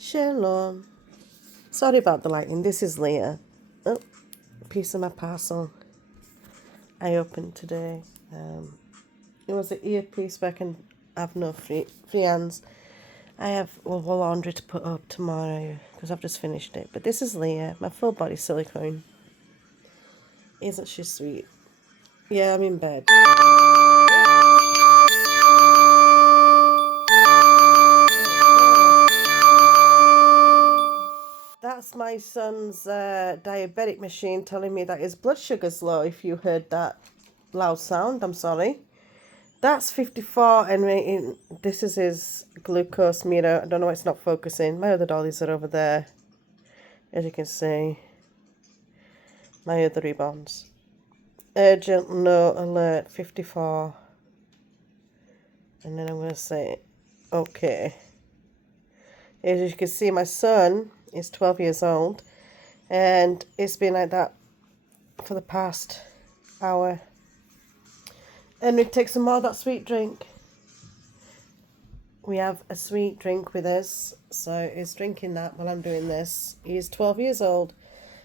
Shalom. Sorry about the lighting. This is Leah. Oh, piece of my parcel I opened today. It was an earpiece, but I can have no free hands. I have laundry to put up tomorrow because I've just finished it. But this is Leah, my full body silicone. Isn't she sweet? Yeah, I'm in bed. That's my son's diabetic machine telling me that his blood sugar's low. If you heard that loud sound, I'm sorry. That's 54, and this is his glucose meter. I don't know why it's not focusing. My other dollies are over there, as you can see. My other rebounds. Urgent, no alert, 54. And then I'm going to say, okay. As you can see, my son is 12 years old, and it's been like that for the past hour. And we take some more of that sweet drink. We have a sweet drink with us, so he's drinking that while I'm doing this. He's 12 years old,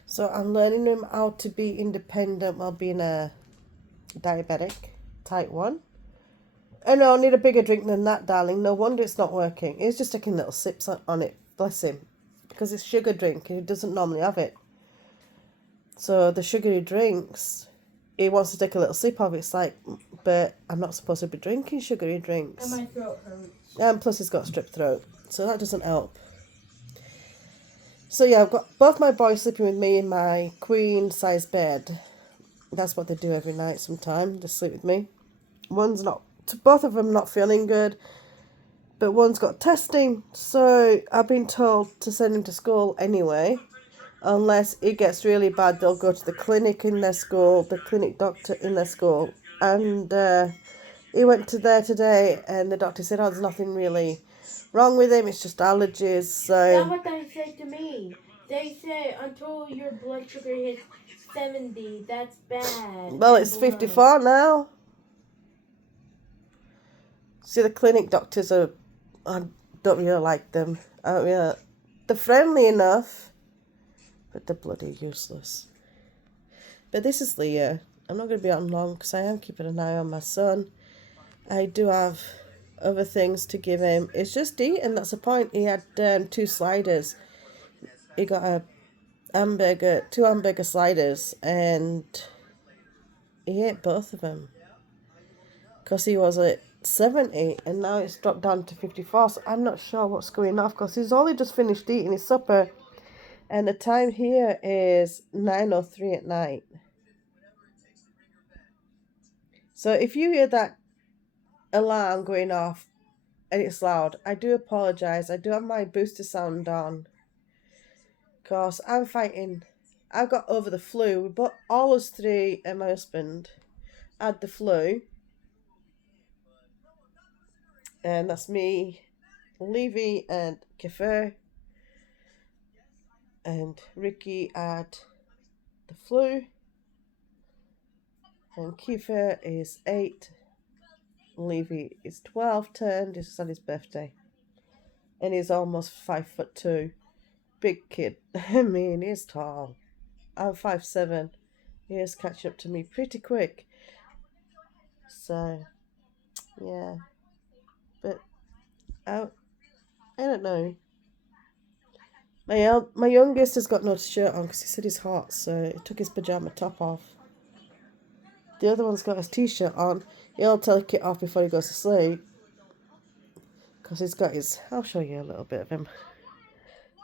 so I'm learning him how to be independent while being a diabetic, type 1. Oh no, I need a bigger drink than that, darling. No wonder it's not working. He's just taking little sips on it, bless him, because it's sugar drink and he doesn't normally have it. So the sugary drinks, he wants to take a little sip of it. It's like, but I'm not supposed to be drinking sugary drinks. And my throat hurts. And plus he's got strep throat, so that doesn't help. So yeah, I've got both my boys sleeping with me in my queen size bed. That's what they do every night sometime, they sleep with me. Both of them not feeling good, but one's got testing, so I've been told to send him to school anyway. Unless it gets really bad, they'll go to the clinic in their school, the clinic doctor in their school. And he went to there today, and the doctor said, oh, there's nothing really wrong with him, it's just allergies. So That's what they said to me. They said until your blood sugar hits 70, that's bad. well, it's 54 now. See, the clinic doctors I don't really like them. They're friendly enough, but they're bloody useless. But this is Leah. I'm not going to be on long because I am keeping an eye on my son. I do have other things to give him. It's just eating, that's the point. He had 2 sliders. He got two hamburger sliders, and he ate both of them. Because he was at 70 and now it's dropped down to 54, so I'm not sure what's going on because he's only just finished eating his supper, and the time here is 9:03 at night. So if you hear that alarm going off and it's loud, I do apologize. I do have my booster sound on because I'm fighting. I've got over the flu, but all us 3 and my husband had the flu. And that's me, Levi, and Kefir. And Ricky had the flu. And Kefir is 8. Levi is 12 turned. This is on his birthday. And he's almost 5'2". Big kid. I mean, he's tall. I'm 5'7". He is catching up to me pretty quick. So, yeah. But I don't know. My youngest has got no shirt on because he said he's hot, so he took his pajama top off. The other one's got his t-shirt on. He'll take it off before he goes to sleep because he's got his... I'll show you a little bit of him.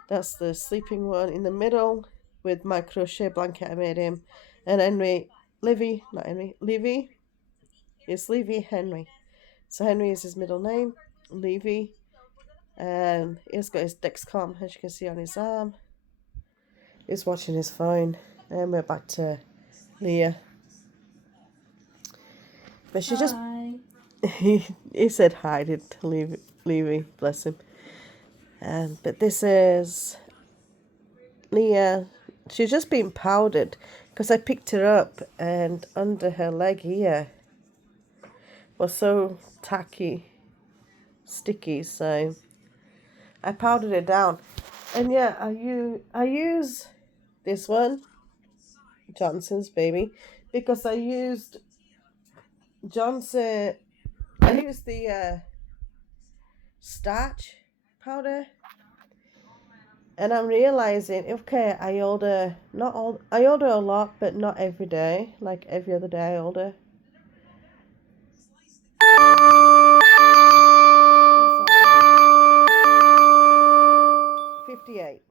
That's the sleeping one in the middle with my crochet blanket I made him. And Levi. It's Levi Henry. So Henry is his middle name. Levi. And he's got his Dexcom, as you can see on his arm. He's watching his phone. And we're back to Leah. But she just... he said hi to Levi, bless him. But this is Leah. She's just been powdered because I picked her up and under her leg here was so tacky, sticky, so I powdered her down. And yeah, I use this one, Johnson's Baby, because I used Johnson. I used the starch powder, and I'm realizing, okay, I order I order a lot, but not every day. Like every other day, I order. 58.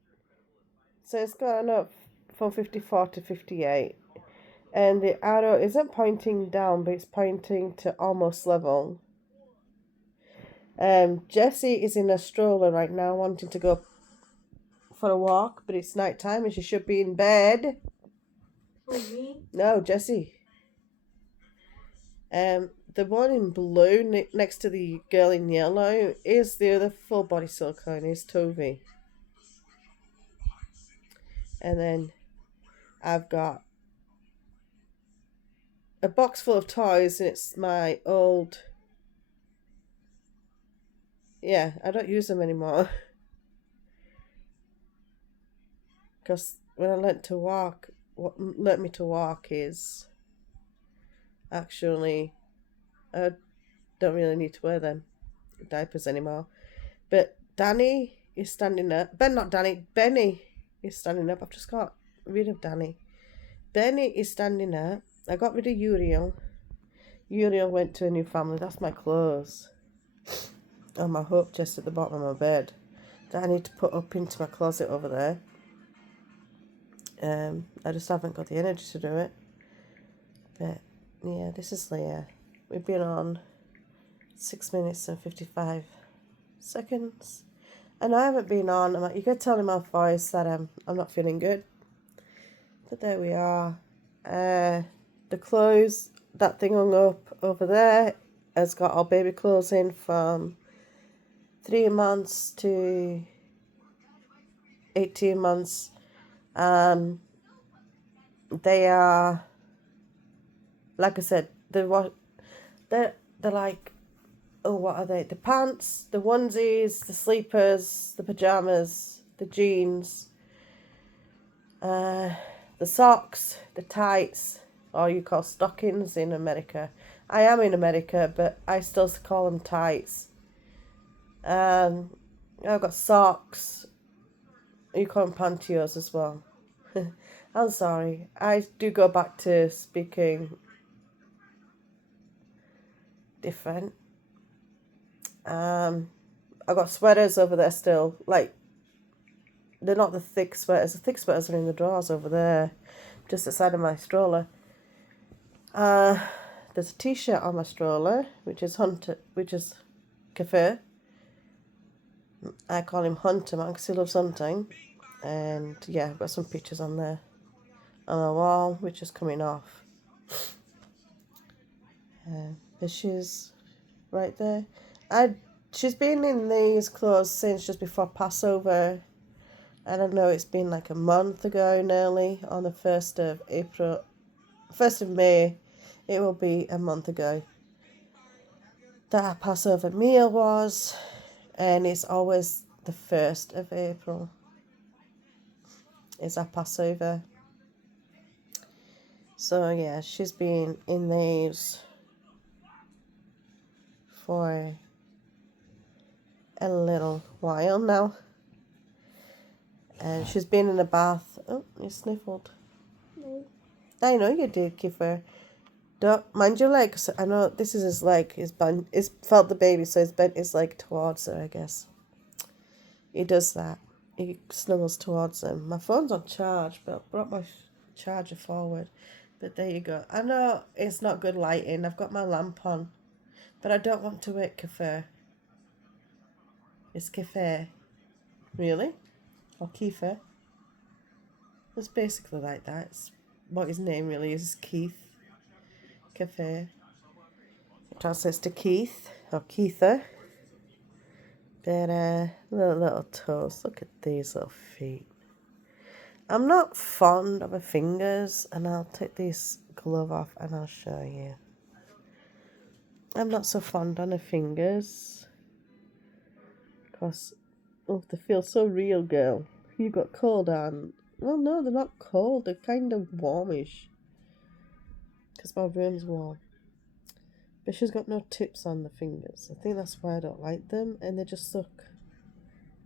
So it's gone up from 54 to 58. And the arrow isn't pointing down, but it's pointing to almost level. Jessie is in a stroller right now, wanting to go for a walk, but it's night time and she should be in bed. Who, me? No, Jessie. The one in blue next to the girl in yellow is the other full body silicone, is Tovi. And then I've got a box full of toys, and it's my old. Yeah, I don't use them anymore. Because when I learnt to walk, what learnt me to walk is actually, I don't really need to wear them diapers anymore. But Danny is standing up. Benny is standing up. I've just got rid of Danny. Benny is standing up. I got rid of Uriel. Uriel went to a new family. That's my clothes. Oh, my hook just at the bottom of my bed that I need to put up into my closet over there. I just haven't got the energy to do it. But yeah, this is Leah. We've been on 6 minutes and 55 seconds. And I haven't been on. You could tell in my voice that I'm not feeling good. But there we are. The clothes, that thing hung up over there, has got our baby clothes in from 3 months to 18 months. They are, like I said, they're like, oh, what are they? The pants, the onesies, the sleepers, the pajamas, the jeans, the socks, the tights, or you call stockings in America. I am in America, but I still call them tights. I've got socks. You call them pantyhose as well. I'm sorry. I do go back to speaking different. I've got sweaters over there still. Like, they're not the thick sweaters. The thick sweaters are in the drawers over there, just outside of my stroller. There's a t-shirt on my stroller, which is Kafir. I call him Hunter, man, because he loves hunting. And yeah, I've got some pictures on there on my wall, which is coming off. But she's right there. She's been in these clothes since just before Passover. I don't know, it's been like a month ago nearly, on the 1st of April, 1st of May, it will be a month ago that our Passover meal was, and it's always the 1st of April is our Passover. So yeah, she's been in these for a little while now. And she's been in a bath. Oh, you sniffled. No. I know you did, Kiefer. Don't mind your legs. I know this is his leg. He's felt the baby, so he's bent his leg towards her, I guess. He does that. He snuggles towards him. My phone's on charge, but I brought my charger forward. But there you go. I know it's not good lighting. I've got my lamp on. But I don't want to wake Kiefer. It's Kiefer. Really? Or Kiefer? It's basically like that. It's what his name really is Keith. Kiefer. It translates to Keith or Keither. But little toes. Look at these little feet. I'm not fond of her fingers, and I'll take this glove off and I'll show you. I'm not so fond on her fingers because Oh, they feel so real, girl. You got cold, and well, no, they're not cold. They're kind of warmish. Because my room's warm. But she's got no tips on the fingers. I think that's why I don't like them. And they just look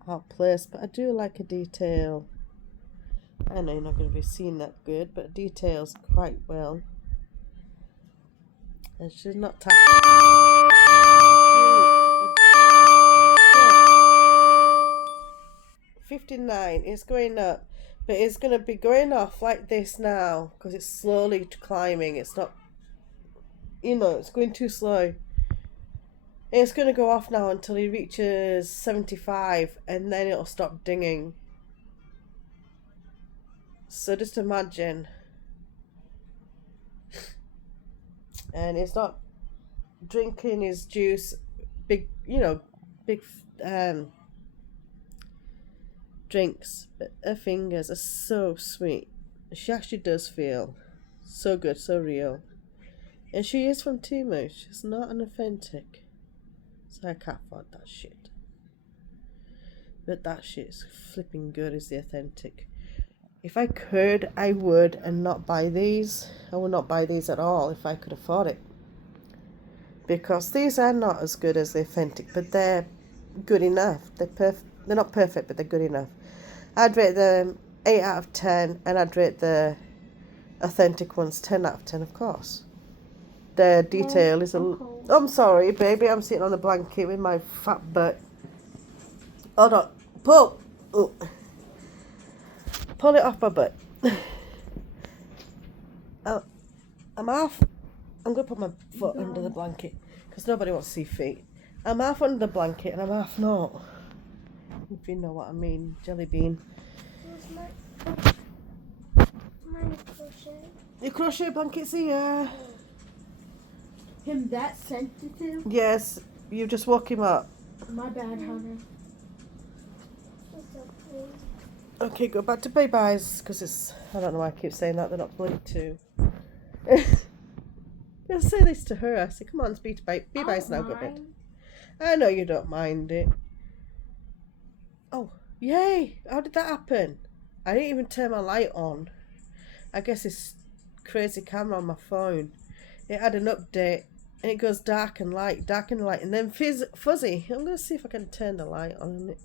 out of place. But I do like a detail. I know you're not going to be seeing that good, but it details quite well. And she's not tapping. 59, it's going up. But it's going to be going off like this now. Because it's slowly climbing. It's not, it's going too slow. It's going to go off now until he reaches 75. And then it'll stop dinging. So just imagine. And he's not drinking his juice, big drinks, but her fingers are so sweet. She actually does feel so good, so real. And she is from Timu. She's not an authentic. So I can't afford that shit. But that shit's flipping good is the authentic. If I could, I would, and not buy these. I would not buy these at all if I could afford it. Because these are not as good as the authentic, but they're good enough. They're not perfect, but they're good enough. I'd rate them 8 out of 10, and I'd rate the authentic ones 10 out of 10, of course. The detail is I'm sorry, baby. I'm sitting on a blanket with my fat butt. Hold on. Pull. Oh. Pull it off my butt. I'm half. I'm going to put my foot under the blanket because nobody wants to see feet. I'm half under the blanket and I'm half not. If you know what I mean, jelly bean. My crochet. Your crochet blanket's here. Him that sensitive? Yes, you just woke him up. My bad, honey. Okay, go back to bye-byes, because it's, I don't know why I keep saying that, they're not bloody two. I'll say this to her, I say, come on, be bye-byes now, go to bed. I know you don't mind it. Oh, yay, how did that happen? I didn't even turn my light on. I guess it's crazy camera on my phone. It had an update, and it goes dark and light, and then fuzzy. I'm going to see if I can turn the light on.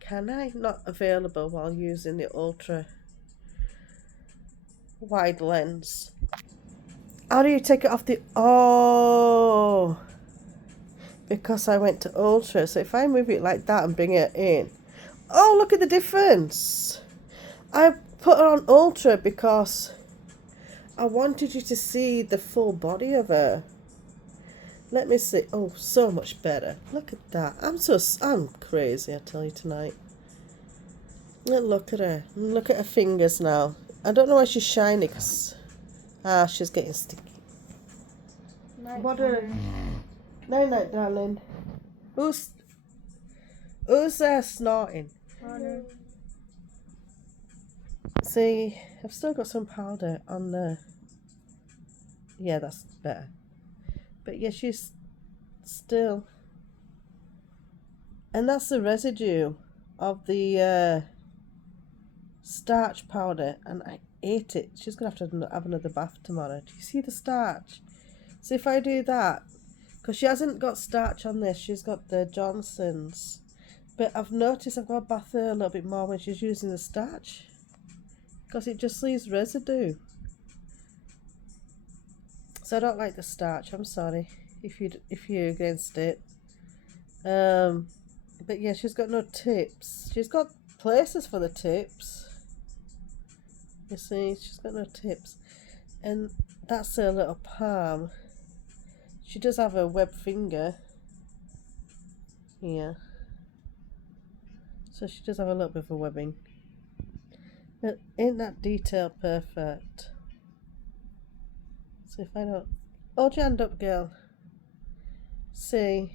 Can I? Not available while using the ultra wide lens. How do you take it off the... Oh! Because I went to ultra. So if I move it like that and bring it in... Oh, look at the difference! I put it on ultra because I wanted you to see the full body of her. Let me see. Oh, so much better. Look at that. I'm crazy, I tell you, tonight. Look at her. Look at her fingers now. I don't know why she's shiny because... she's getting sticky. What a... Night, darling. Who's snorting? Honor. See, I've still got some powder on the... Yeah, that's better. But yeah, she's still... And that's the residue of the starch powder. And I ate it. She's going to have another bath tomorrow. Do you see the starch? So if I do that... Because she hasn't got starch on this. She's got the Johnson's. But I've noticed I've got to bath her a little bit more when she's using the starch. Because it just leaves residue. So I don't like the starch. I'm sorry if you're against it. But yeah, she's got no tips. She's got places for the tips. You see, she's got no tips. And that's her little palm. She does have a web finger here. So she does have a little bit of a webbing. But ain't that detail perfect? So if I don't... Hold your hand up, girl. See?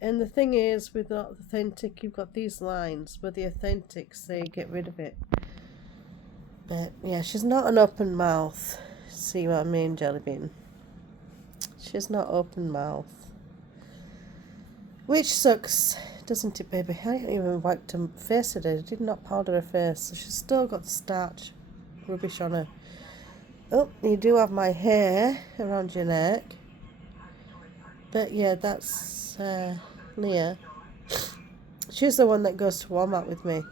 And the thing is, with the authentic, you've got these lines. But the authentics, they get rid of it. But yeah, she's not an open mouth. See what I mean, Jelly Bean? She's not open mouth. Which sucks, doesn't it, baby? I didn't even wipe her face today. I did not powder her face, so she's still got the starch rubbish on her. Oh, you do have my hair around your neck. But yeah, that's Leah. She's the one that goes to Walmart with me.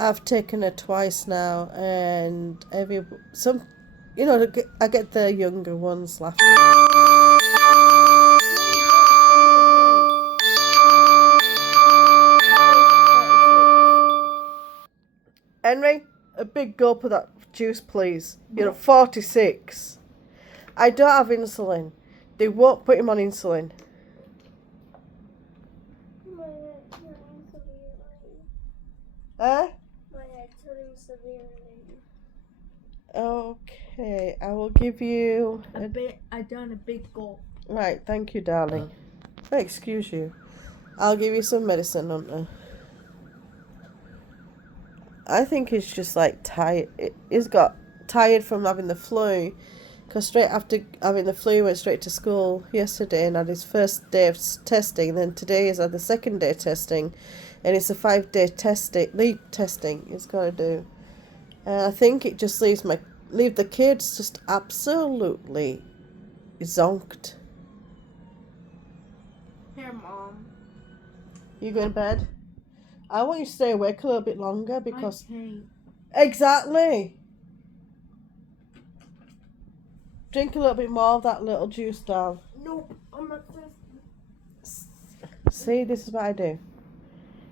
I've taken her twice now, and I get the younger ones laughing. Henry, a big gulp of that juice, please. You're at 46. I don't have insulin. They won't put him on insulin. My head's hurting severely. Eh? My head's hurting severely. Okay, I will give you I done a big gulp. Right, thank you, darling. Oh, excuse you. I'll give you some medicine, Hunter. I think he's just like tired. He's got tired from having the flu. Because straight after having the flu, he went straight to school yesterday and had his first day of testing. And then today he's had the second day testing. And it's a 5-day leap testing he's got to do. And I think it just leave the kids just absolutely zonked. Here, Mom. You going to bed? I want you to stay awake a little bit longer because... I can't. Exactly! Drink a little bit more of that little juice, doll. Nope, I'm not thirsty. See, this is what I do.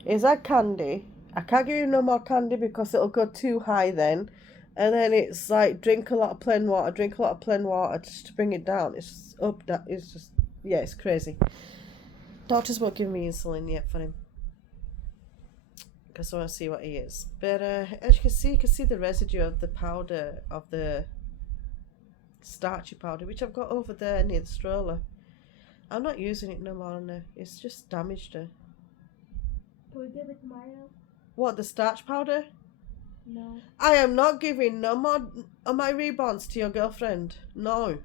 Is that candy? I can't give you no more candy because it'll go too high then. And then it's like, drink a lot of plain water just to bring it down. It's up, that it's just, yeah, it's crazy. Doctors won't give me insulin yet for him. Because I want to see what he is. But as you can see the residue of the powder, of the starchy powder, which I've got over there near the stroller. I'm not using it no more now. It's just damaged her. Can we give it to Mario? What, the starch powder? No. I am not giving no more of my rebonds to your girlfriend. No.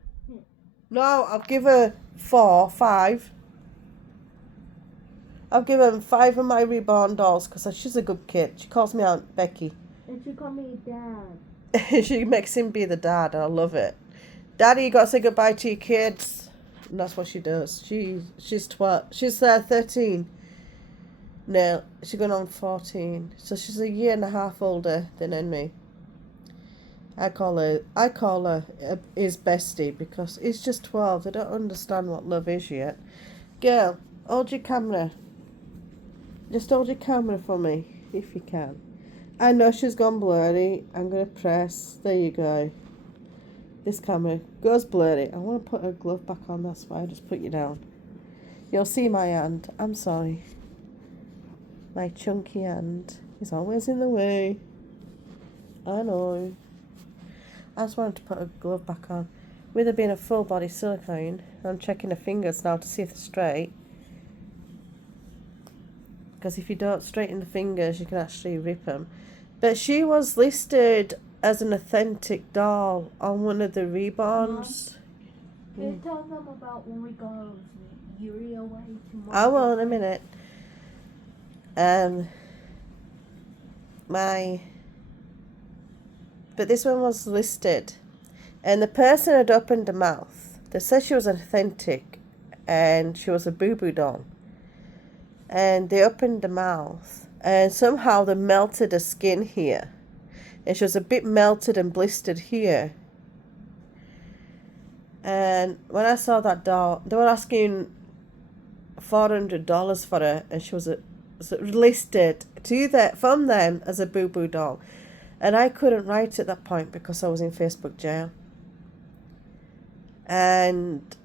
No, I'll give her 5. I've given 5 of my reborn dolls because she's a good kid. She calls me Aunt Becky. And she called me Dad. She makes him be the dad. I love it. Daddy, you got to say goodbye to your kids. And that's what she does. She's 12. She's 13. No, she's going on 14. So she's a year and a half older than Henry. I call her his bestie because he's just 12. They don't understand what love is yet. Girl, hold your camera. Just hold your camera for me, if you can. I know she's gone blurry. I'm going to press. There you go. This camera goes blurry. I want to put a glove back on. That's why I just put you down. You'll see my hand. I'm sorry. My chunky hand is always in the way. I know. I just wanted to put a glove back on. With it being a full body silicone, I'm checking the fingers now to see if they're straight. Because if you don't straighten the fingers, you can actually rip them. But she was listed as an authentic doll on one of the rebonds. Can you tell them about when we go Yuri away tomorrow? I will in a minute. But this one was listed. And the person had opened her mouth. They said she was authentic and she was a boo-boo doll. And they opened the mouth and somehow they melted her skin here. And she was a bit melted and blistered here. And when I saw that doll, they were asking $400 for her, and she was listed from them as a boo-boo doll. And I couldn't write at that point because I was in Facebook jail. And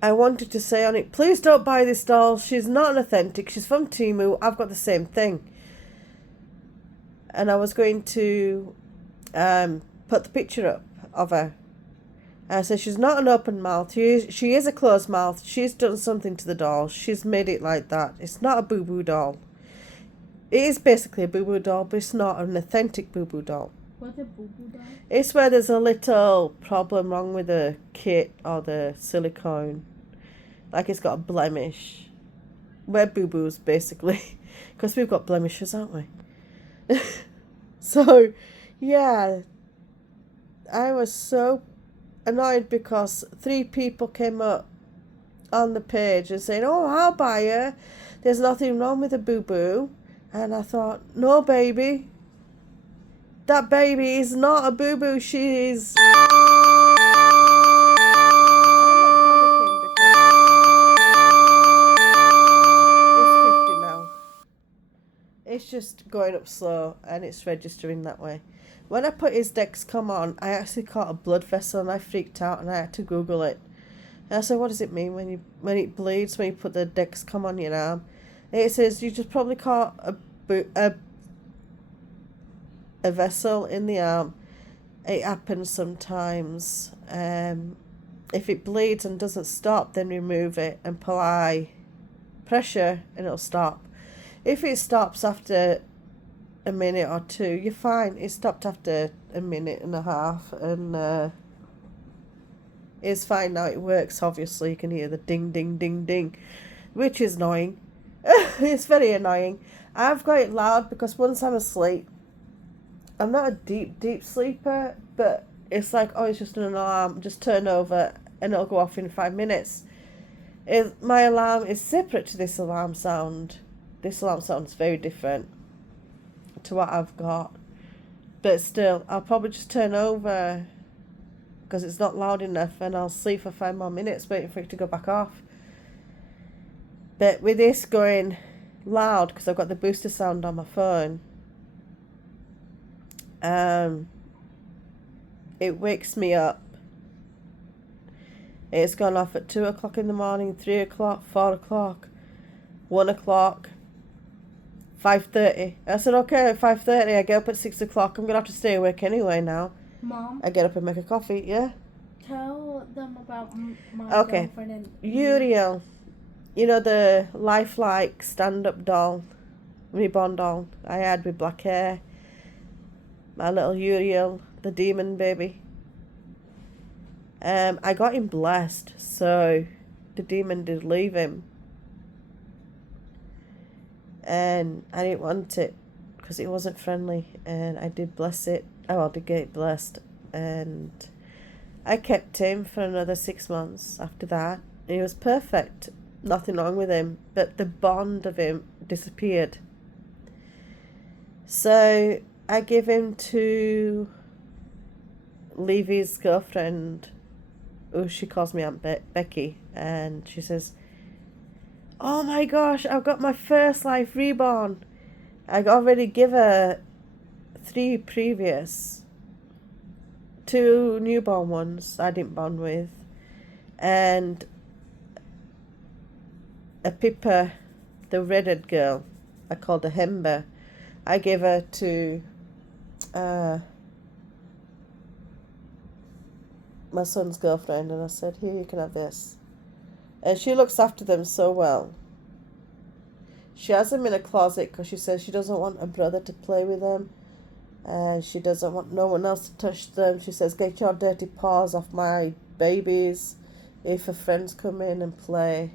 I wanted to say on it, please don't buy this doll. She's not an authentic. She's from Temu. I've got the same thing. And I was going to put the picture up of her. And I said, she's not an open mouth. She is a closed mouth. She's done something to the doll. She's made it like that. It's not a boo-boo doll. It is basically a boo-boo doll, but it's not an authentic boo-boo doll. What's a boo-boo doll? It's where there's a little problem wrong with the kit or the silicone. like it's got a blemish. We're boo-boos, basically, because we've got blemishes, aren't we? So, yeah, I was so annoyed because 3 people came up on the page and saying, oh, I'll buy her. There's nothing wrong with a boo-boo. And I thought, no, baby. That baby is not a boo-boo. She is... It's just going up slow and it's registering that way. When I put his Dexcom on, I actually caught a blood vessel and I freaked out and I had to Google it. And I said, what does it mean when it bleeds when you put the Dexcom on your arm? And it says you just probably caught a vessel in the arm. It happens sometimes. If it bleeds and doesn't stop, then remove it and apply pressure and it'll stop. If it stops after a minute or 2, you're fine. It stopped after a minute and a half and it's fine now. It works, obviously. You can hear the ding, ding, ding, ding, which is annoying. It's very annoying. I've got it loud because once I'm asleep, I'm not a deep sleeper, but it's like, oh, it's just an alarm. Just turn over and it'll go off in 5 minutes. My alarm is separate to this alarm sound. This alarm sounds very different to what I've got. But still, I'll probably just turn over because it's not loud enough and I'll sleep for 5 more minutes waiting for it to go back off. But with this going loud, because I've got the booster sound on my phone, it wakes me up. It's gone off at 2 o'clock in the morning, 3 o'clock, 4 o'clock, 1 o'clock, 5:30. I said, okay, at 5:30, I get up at 6 o'clock. I'm going to have to stay awake anyway now. Mom? I get up and make a coffee, yeah? Tell them about my Okay. girlfriend and... Uriel. You know the lifelike stand-up doll, reborn doll I had with black hair? My little Uriel, the demon baby. I got him blessed, so the demon did leave him. And I didn't want it because it wasn't friendly, and I did bless it. I did get it blessed, and I kept him for another 6 months after that. And he was perfect, nothing wrong with him, but the bond of him disappeared. So I give him to Levi's girlfriend, who she calls me Aunt Becky, and she says, oh my gosh, I've got my first life reborn. I already give her 3 previous, 2 newborn ones I didn't bond with, and a Pippa, the redhead girl, I called her Hember. I gave her to my son's girlfriend, and I said, here, you can have this. And she looks after them so well. She has them in a closet because she says she doesn't want a brother to play with them. And she doesn't want no one else to touch them. She says, get your dirty paws off my babies if her friends come in and play.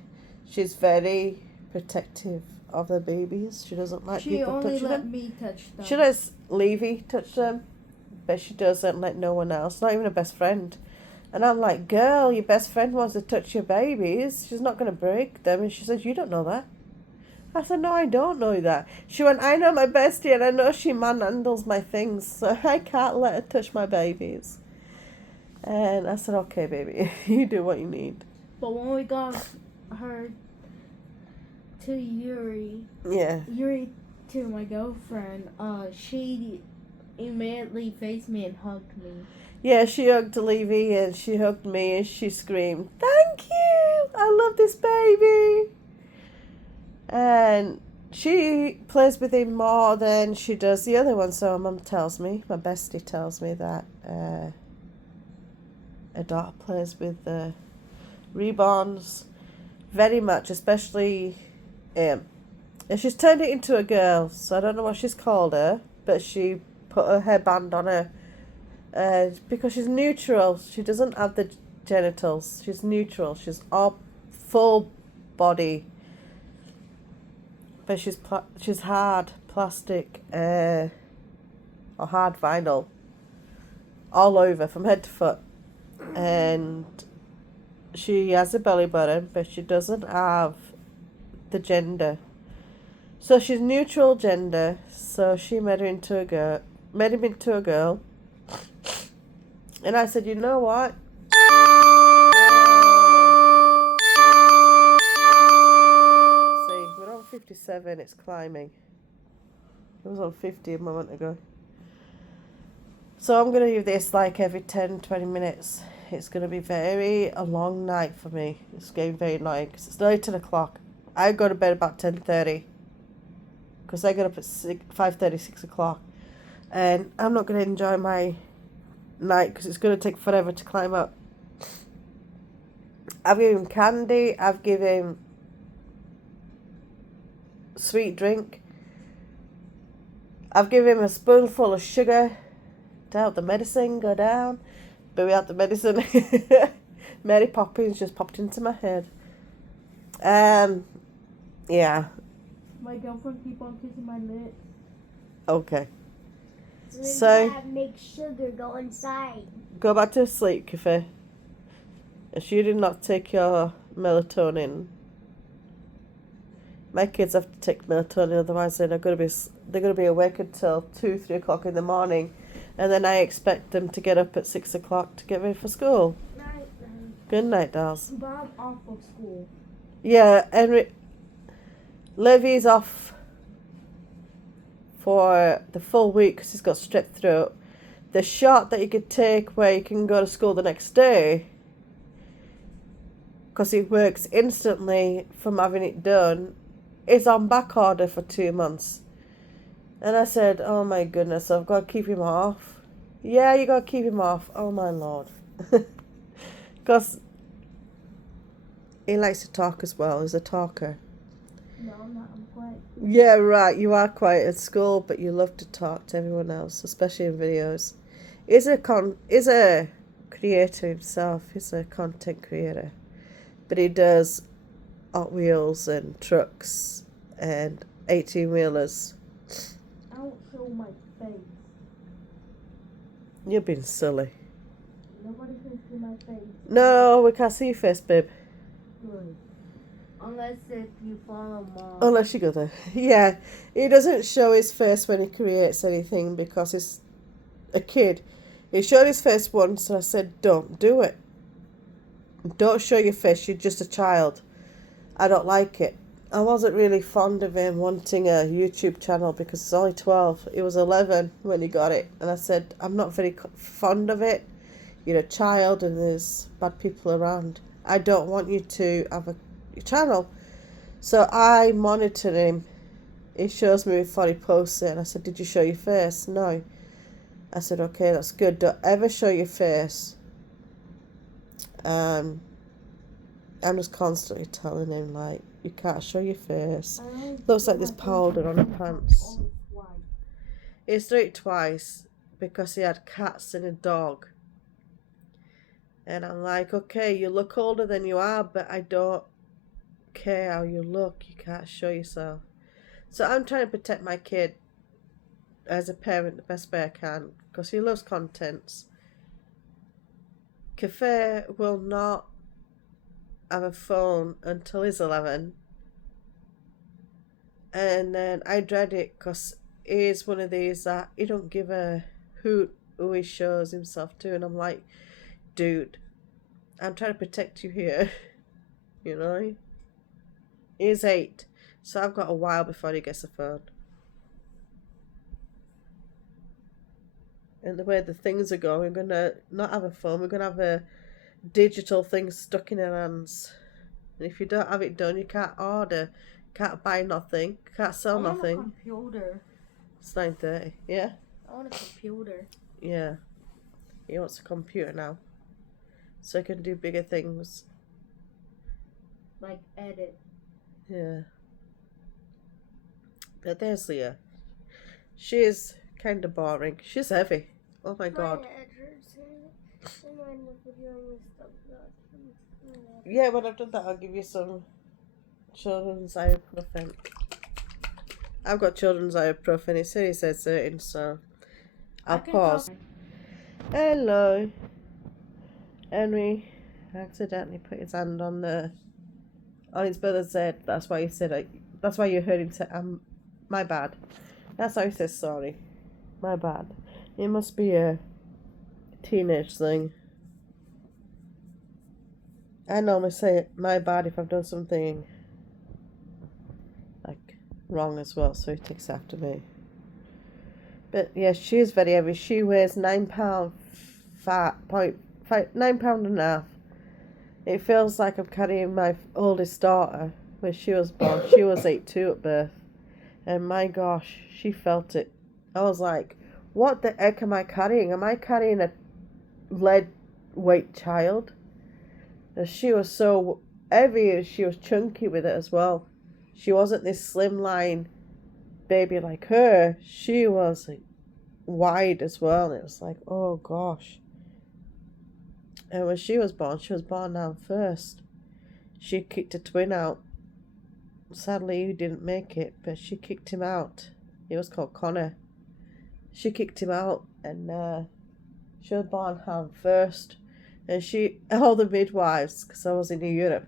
She's very protective of the babies. She doesn't like people touching them. She only let me touch them. She lets Levi touch them, but she doesn't let no one else, not even her best friend. And I'm like, girl, your best friend wants to touch your babies. She's not going to break them. And she says, you don't know that. I said, no, I don't know that. She went, I know my bestie and I know she manhandles my things, so I can't let her touch my babies. And I said, okay, baby, you do what you need. But when we got her to Yuri to my girlfriend, she immediately faced me and hugged me. Yeah, she hugged Levi and she hugged me and she screamed, thank you, I love this baby. And she plays with him more than she does the other one. So my bestie tells me that her daughter plays with the reborns very much, especially and she's turned it into a girl, so I don't know what she's called her, but she put her hairband on her because she's neutral. She doesn't have the genitals. She's neutral. She's all full body, but she's hard plastic or hard vinyl all over from head to foot, and she has a belly button, but she doesn't have the gender. So she's neutral gender. So she made him into a girl. And I said, you know what? See, we're on 57. It's climbing. It was on 50 a moment ago. So I'm going to do this like every 10-20 minutes. It's going to be a long night for me. It's getting very annoying because it's nearly 10 o'clock. I go to bed about 10:30 because I get up at 5:30, 6 o'clock. And I'm not going to enjoy my night because it's going to take forever to climb up. I've given him candy. I've given him sweet drink. I've given him a spoonful of sugar to help the medicine go down. But without the medicine, Mary Poppins just popped into my head. Yeah. My girlfriend keep on kissing my lips. Okay. So you make sugar go inside. Go back to sleep, Kafe. If you did not take your melatonin, my kids have to take melatonin, otherwise they're going to be awake until 2-3 o'clock in the morning, and then I expect them to get up at 6 o'clock to get ready for school. Night. Good night, dolls. But I'm off of school. Yeah, Levy's off for the full week because he's got strep throat. The shot that you could take where you can go to school the next day, because he works instantly from having it done, is on back order for 2 months. And I said, oh my goodness, I've got to keep him off. Yeah, you got to keep him off. Oh my Lord. Because he likes to talk as well. He's a talker. No, I'm not. I'm quiet. Yeah, right. You are quiet at school, but you love to talk to everyone else, especially in videos. He's a creator himself. He's a content creator. But he does Hot Wheels and trucks and 18-wheelers. I don't show my face. You're being silly. Nobody can see my face. No, we can't see your face, babe. Good. Unless if you follow Mom. Unless you go there. Yeah, he doesn't show his face when he creates anything because he's a kid. He showed his face once and I said, don't do it. Don't show your face, you're just a child. I don't like it. I wasn't really fond of him wanting a YouTube channel because he's only 12. He was 11 when he got it. And I said, I'm not very fond of it. You're a child and there's bad people around. I don't want you to have a channel. So I monitor him. He shows me before he posts it. And I said, did you show your face? No. I said, okay, that's good. Don't ever show your face. I'm just constantly telling him, like, you can't show your face. Looks like there's powder on your pants. He's done it twice because he had cats and a dog. And I'm like, okay, you look older than you are, but I don't care how you look. You can't show yourself. So I'm trying to protect my kid as a parent the best way I can because he loves contents. Cafe will not have a phone until he's 11. And then I dread it because he's one of these that he don't give a hoot who he shows himself to. And I'm like, dude, I'm trying to protect you here. You know? He's 8. So I've got a while before he gets a phone. And the way the things are going, we're going to not have a phone. We're going to have a digital thing stuck in our hands. And if you don't have it done, you can't order, can't buy nothing, can't sell nothing. I want a computer. It's 9:30. Yeah? I want a computer. Yeah. He wants a computer now. So he can do bigger things. Like edit. Yeah. But there's Leah. She is kind of boring. She's heavy. Oh my God. My head hurts. Yeah, when I've done that, I'll give you some children's ibuprofen. I've got children's ibuprofen. It says certain, so I'll pause. Hello. Henry accidentally put his hand on his brother's head. That's why he said that's why you heard him say, my bad. That's how he says sorry. My bad. It must be a teenage thing. I normally say my bad if I've done something like wrong as well, so he takes after me. But yeah, she is very heavy. She weighs 9 pound fat, 9 pound and a half. It feels like I'm carrying my oldest daughter. When she was born, she was 8'2" at birth, and my gosh, she felt it. I was like, what the heck am I carrying? Am I carrying a lead weight child? And she was so heavy, and she was chunky with it as well. She wasn't this slimline baby like her. She was like wide as well, and it was like, oh gosh. And when she was born down first. She kicked a twin out. Sadly, he didn't make it, but she kicked him out. He was called Connor. She kicked him out, and she was born hand first. And all the midwives, because I was in Europe,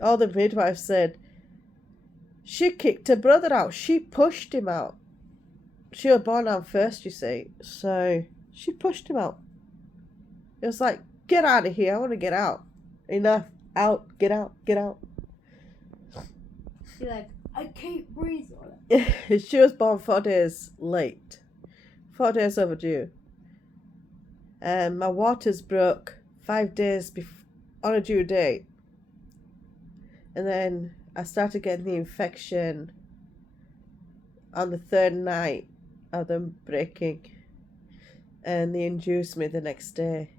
all the midwives said, she kicked her brother out. She pushed him out. She was born hand first, you see. So she pushed him out. It was like, get out of here. I want to get out. Enough. Out. Get out. Get out. You're like, I can't breathe. She was born 4 days late. 4 days overdue. And my waters broke 5 days on a due date. And then I started getting the infection on the 3rd night of them breaking. And they induced me the next day.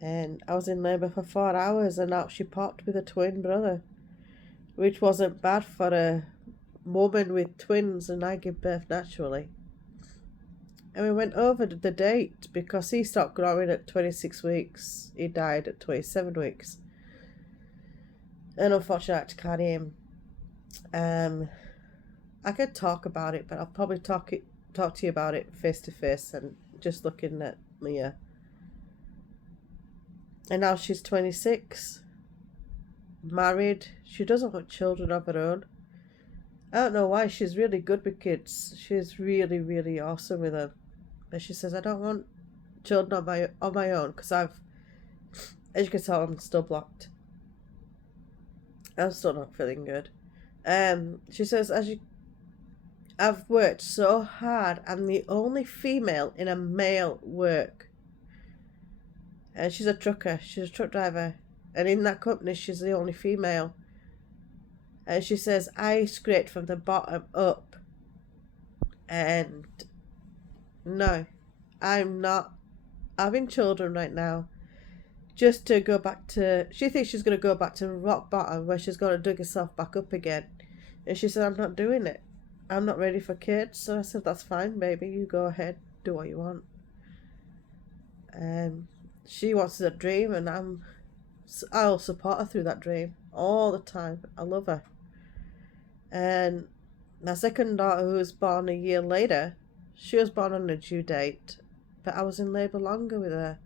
And I was in labour for 4 hours, and out she popped with a twin brother, which wasn't bad for a woman with twins, and I give birth naturally. And we went over the date because he stopped growing at 26 weeks. He died at 27 weeks. And unfortunately, I had to carry him. I could talk about it, but I'll probably talk to you about it face to face and just looking at Leah. And now she's 26, married. She doesn't want children of her own. I don't know why. She's really good with kids. She's really, really awesome with them. But she says, I don't want children on my own because as you can tell, I'm still blocked. I'm still not feeling good. She says, I've worked so hard. I'm the only female in a male work. And she's a trucker. She's a truck driver. And in that company, she's the only female. And she says, I scraped from the bottom up. And no, I'm not having children right now. Just to go back to... She thinks she's going to go back to rock bottom where she's going to dig herself back up again. And she said, I'm not doing it. I'm not ready for kids. So I said, that's fine, baby. You go ahead. Do what you want. She wants a dream, and I'll support her through that dream all the time. I love her. And my second daughter, who was born a year later, she was born on a due date, but I was in labour longer with her.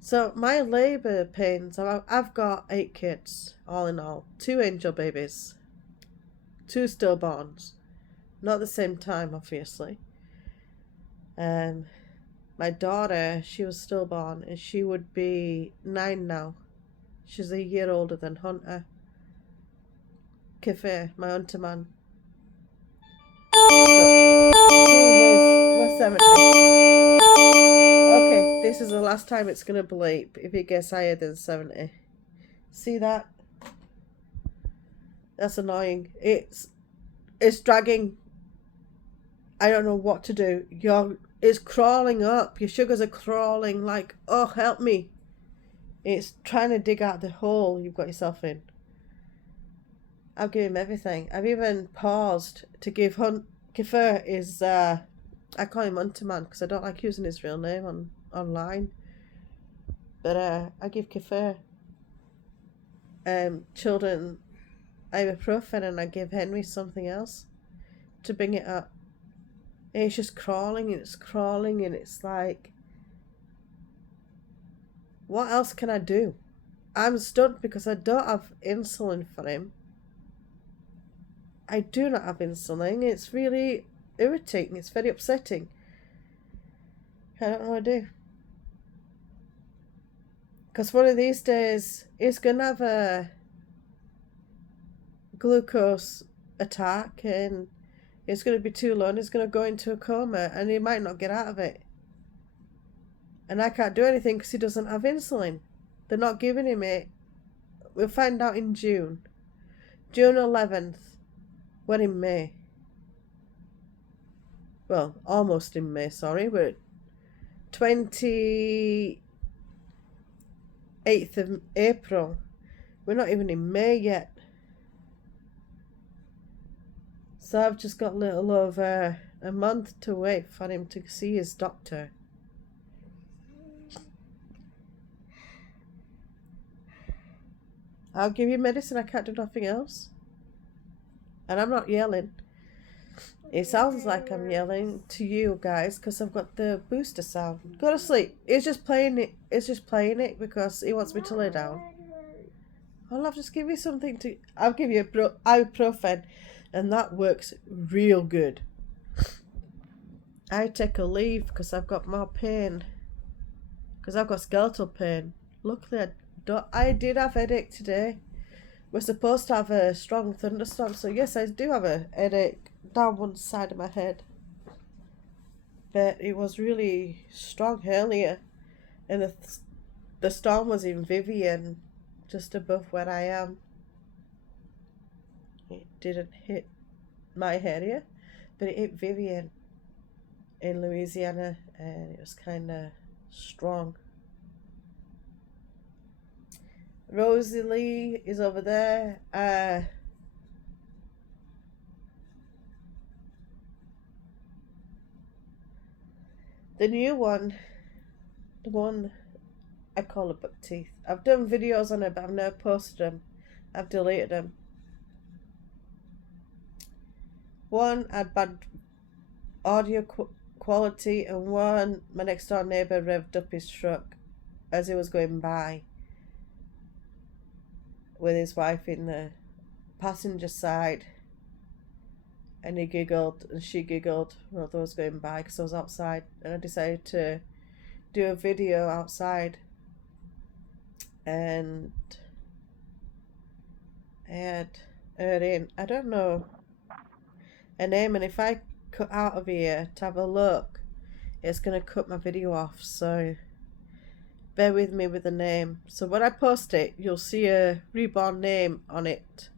So my labour pains, I've got 8 kids, all in all. 2 angel babies. 2 stillborns. Not at the same time, obviously. My daughter, she was stillborn, and she would be 9 now. She's a year older than Hunter. Kefir, my hunter man. We're 70. Okay, this is the last time it's going to bleep if it gets higher than 70. See that? That's annoying. It's dragging. I don't know what to do. It's crawling up. Your sugars are crawling like, oh, help me. It's trying to dig out the hole you've got yourself in. I'll give him everything. I've even paused to give Kefir his, I call him Hunterman because I don't like using his real name online. but I give Kefir children ibuprofen, and I give Henry something else to bring it up. And it's just crawling, and it's like, what else can I do? I'm stunned because I don't have insulin for him. I do not have insulin. It's really irritating. It's very upsetting. I don't know what to do. Because one of these days, he's going to have a glucose attack, and it's going to be too low, and he's going to go into a coma, and he might not get out of it. And I can't do anything because he doesn't have insulin. They're not giving him it. We'll find out in June. June 11th. We're in May. Well, almost in May, sorry. We're 28th of April. We're not even in May yet. So I've just got a little over a month to wait for him to see his doctor. I'll give you medicine, I can't do nothing else. And I'm not yelling. It sounds like I'm yelling to you guys because I've got the booster sound. Go to sleep. It's just playing it because he wants me to lay down. I'll just give you something to... I'll give you ibuprofen, and that works real good. I take a leave because I've got more pain. Because I've got skeletal pain. Luckily, I did have a headache today. We're supposed to have a strong thunderstorm, so yes, I do have a headache down one side of my head. But it was really strong earlier, and the storm was in Vivian, just above where I am. It didn't hit my area, but it hit Vivian in Louisiana, and it was kind of strong. Rosie Lee is over there. The new one, the one I call it buck teeth. I've done videos on it, but I've never posted them. I've deleted them. One had bad audio quality, and one, my next door neighbour revved up his truck as he was going by with his wife in the passenger side, and he giggled and she giggled while I was going by because I was outside, and I decided to do a video outside, and I had her in, I don't know her name, and if I cut out of here to have a look, it's going to cut my video off, so bear with me with the name. So when I post it, you'll see a reborn name on it.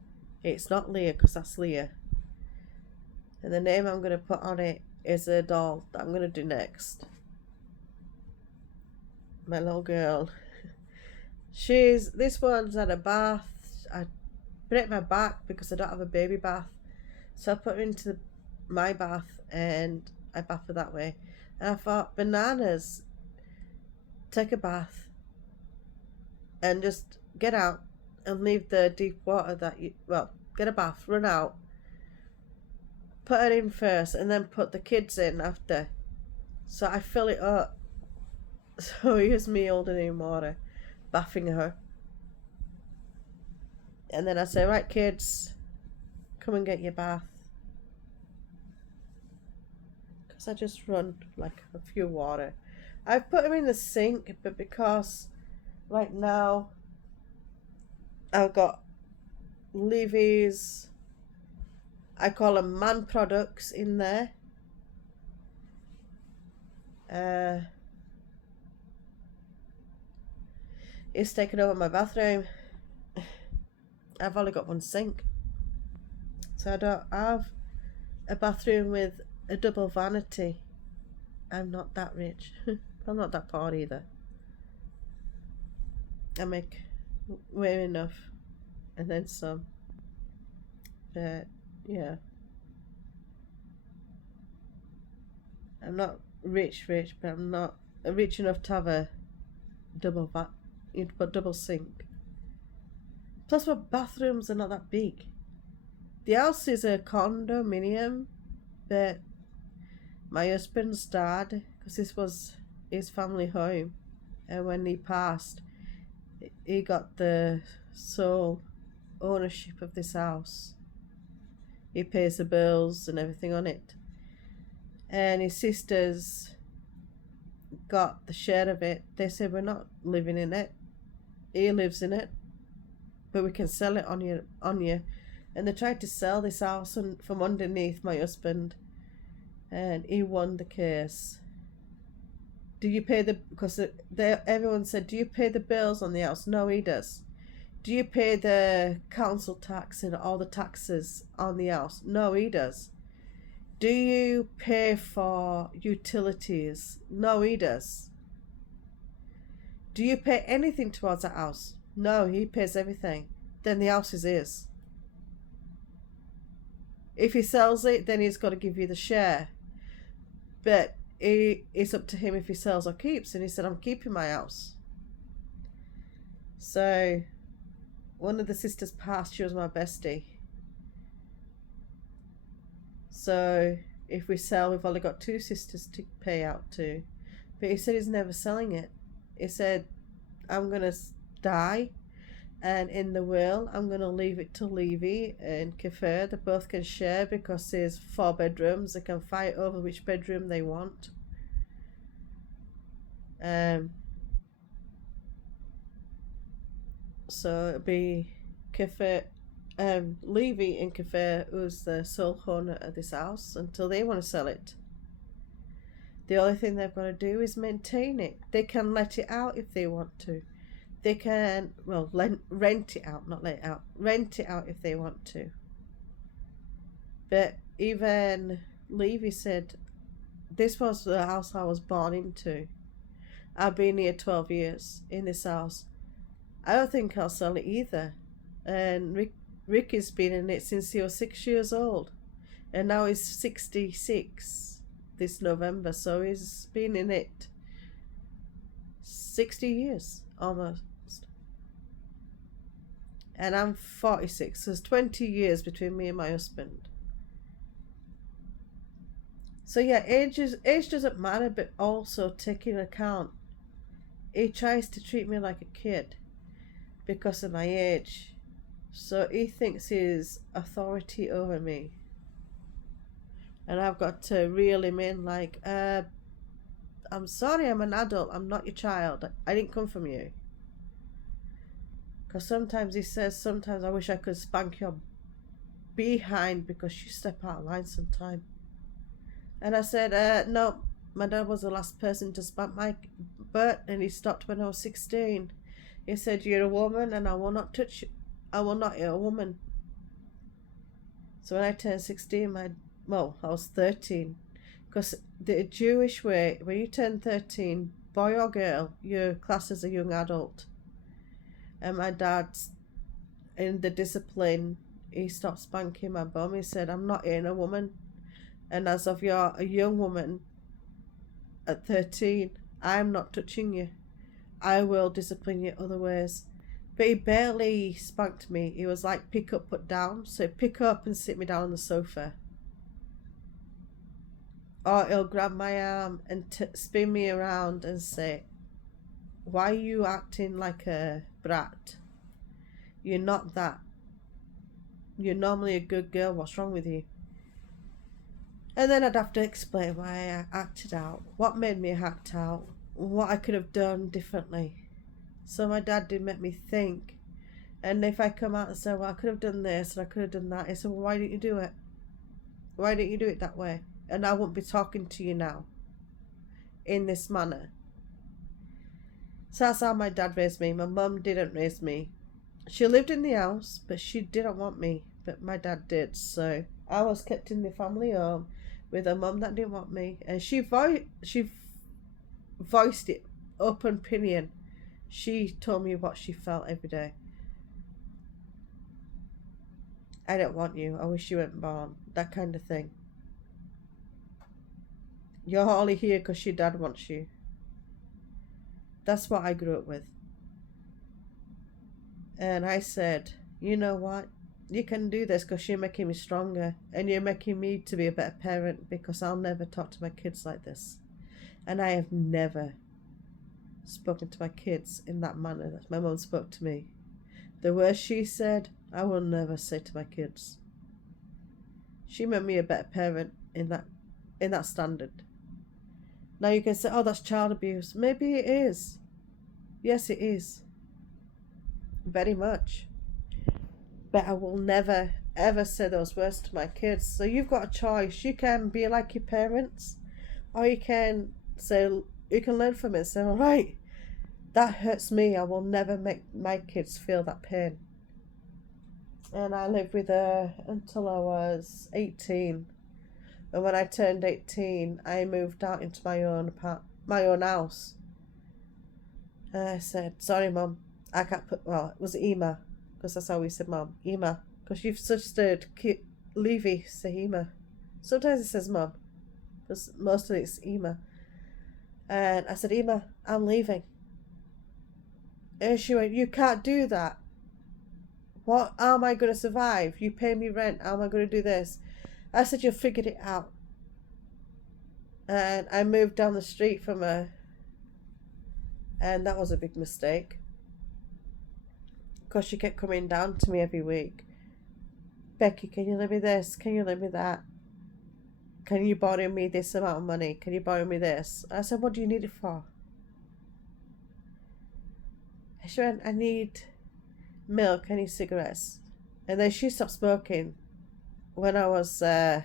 It's not Leah, because that's Leah. And the name I'm going to put on it is a doll that I'm going to do next. My little girl. This one's had a bath. I break my back because I don't have a baby bath. So I put her into my bath, and I bath her that way. And I thought, bananas, take a bath and just get out and leave the deep water get a bath, run out, put her in first, and then put the kids in after. So I fill it up. So here's me holding in water, bathing her. And then I say, right kids, come and get your bath. Because I just run like a few water. I've put them in the sink, but because right now I've got Levi's, I call them man products in there. It's taken over my bathroom. I've only got one sink, so I don't have a bathroom with a double vanity. I'm not that rich. I'm not that poor either. I make way enough, and then some. But yeah, I'm not rich, but I'm not rich enough to have a double You'd put double sink. Plus, my bathrooms are not that big. The house is a condominium, but my husband's dad, because this was his family home, and when he passed, he got the sole ownership of this house. He pays the bills and everything on it. And his sisters got the share of it. They said, we're not living in it. He lives in it, but we can sell it on you. And they tried to sell this house from underneath my husband, and he won the case. Do you pay because everyone said, do you pay the bills on the house? No, he does. Do you pay the council tax and all the taxes on the house? No, he does. Do you pay for utilities? No, he does. Do you pay anything towards that house? No, he pays everything. Then the house is his. If he sells it, then he's got to give you the share. But it's up to him if he sells or keeps. And he said, I'm keeping my house. So one of the sisters passed. She was my bestie. So if we sell, we've only got 2 sisters to pay out to. But he said he's never selling it. He said, I'm going to die, and in the will, I'm going to leave it to Levi and Kafir. They both can share because there's 4 bedrooms. They can fight over which bedroom they want. So it'll be Kafir, Levi and Kafir, who's the sole owner of this house, until they want to sell it. The only thing they've got to do is maintain it. They can let it out if they want to. They can, rent it out, not let it out. Rent it out if they want to. But even Levi said, this was the house I was born into. I've been here 12 years in this house. I don't think I'll sell it either. And Ricky's been in it since he was 6 years old. And now he's 66 this November. So he's been in it 60 years almost. And I'm 46. So there's 20 years between me and my husband. So yeah, age doesn't matter, but also take into account, he tries to treat me like a kid because of my age. So he thinks he's authority over me. And I've got to reel him in like, I'm sorry, I'm an adult. I'm not your child. I didn't come from you. Because sometimes he says, sometimes I wish I could spank your behind because you step out of line sometime. And I said, no, my dad was the last person to spank my butt, and he stopped when I was 16. He said, you're a woman and I will not touch you. I will not hit a woman. So when I turned 16, I was 13. Because the Jewish way, when you turn 13, boy or girl, you're classed as a young adult. And my dad's, in the discipline, he stopped spanking my bum. He said, I'm not hitting a woman. And as of you're a young woman at 13, I'm not touching you. I will discipline you other ways. But he barely spanked me. He was like, pick up, put down. So he'd pick up and sit me down on the sofa. Or he'll grab my arm and spin me around and say, why are you acting like a brat? You're not that. You're normally a good girl. What's wrong with you? And then I'd have to explain why I acted out, what made me act out, what I could have done differently. So my dad did make me think. And if I come out and say, well, I could have done this and I could have done that, he said, well, why didn't you do it? Why didn't you do it that way? And I won't be talking to you now in this manner. So that's how my dad raised me. My mum didn't raise me. She lived in the house, but she didn't want me. But my dad did. So I was kept in the family home with a mum that didn't want me. And she voiced it, open opinion. She told me what she felt every day. I don't want you. I wish you weren't born. That kind of thing. You're only here because your dad wants you. That's what I grew up with. And I said, you know what? You can do this because you're making me stronger and you're making me to be a better parent, because I'll never talk to my kids like this. And I have never spoken to my kids in that manner that my mum spoke to me. The words she said, I will never say to my kids. She made me a better parent in that standard. Now you can say, oh, that's child abuse. Maybe it is. Yes, it is. Very much. But I will never, ever say those words to my kids. So you've got a choice. You can be like your parents, or you can say, you can learn from it and say, all right, that hurts me. I will never make my kids feel that pain. And I lived with her until I was 18. And when I turned 18, I moved out into my own house. And I said, sorry, Mum, I can't put, well, it was Ema, because that's how we said Mum, Ema, because you've such a cute, Levi, say Ema. Sometimes it says Mum, because mostly it's Ema. And I said, Ema, I'm leaving. And she went, you can't do that. How am I going to survive? You pay me rent. How am I going to do this? I said, you figured it out. And I moved down the street from her. And that was a big mistake. Because she kept coming down to me every week. Becky, can you lend me this? Can you lend me that? Can you borrow me this amount of money? Can you borrow me this? I said, what do you need it for? She went, I need milk, I need cigarettes. And then she stopped smoking when I was, how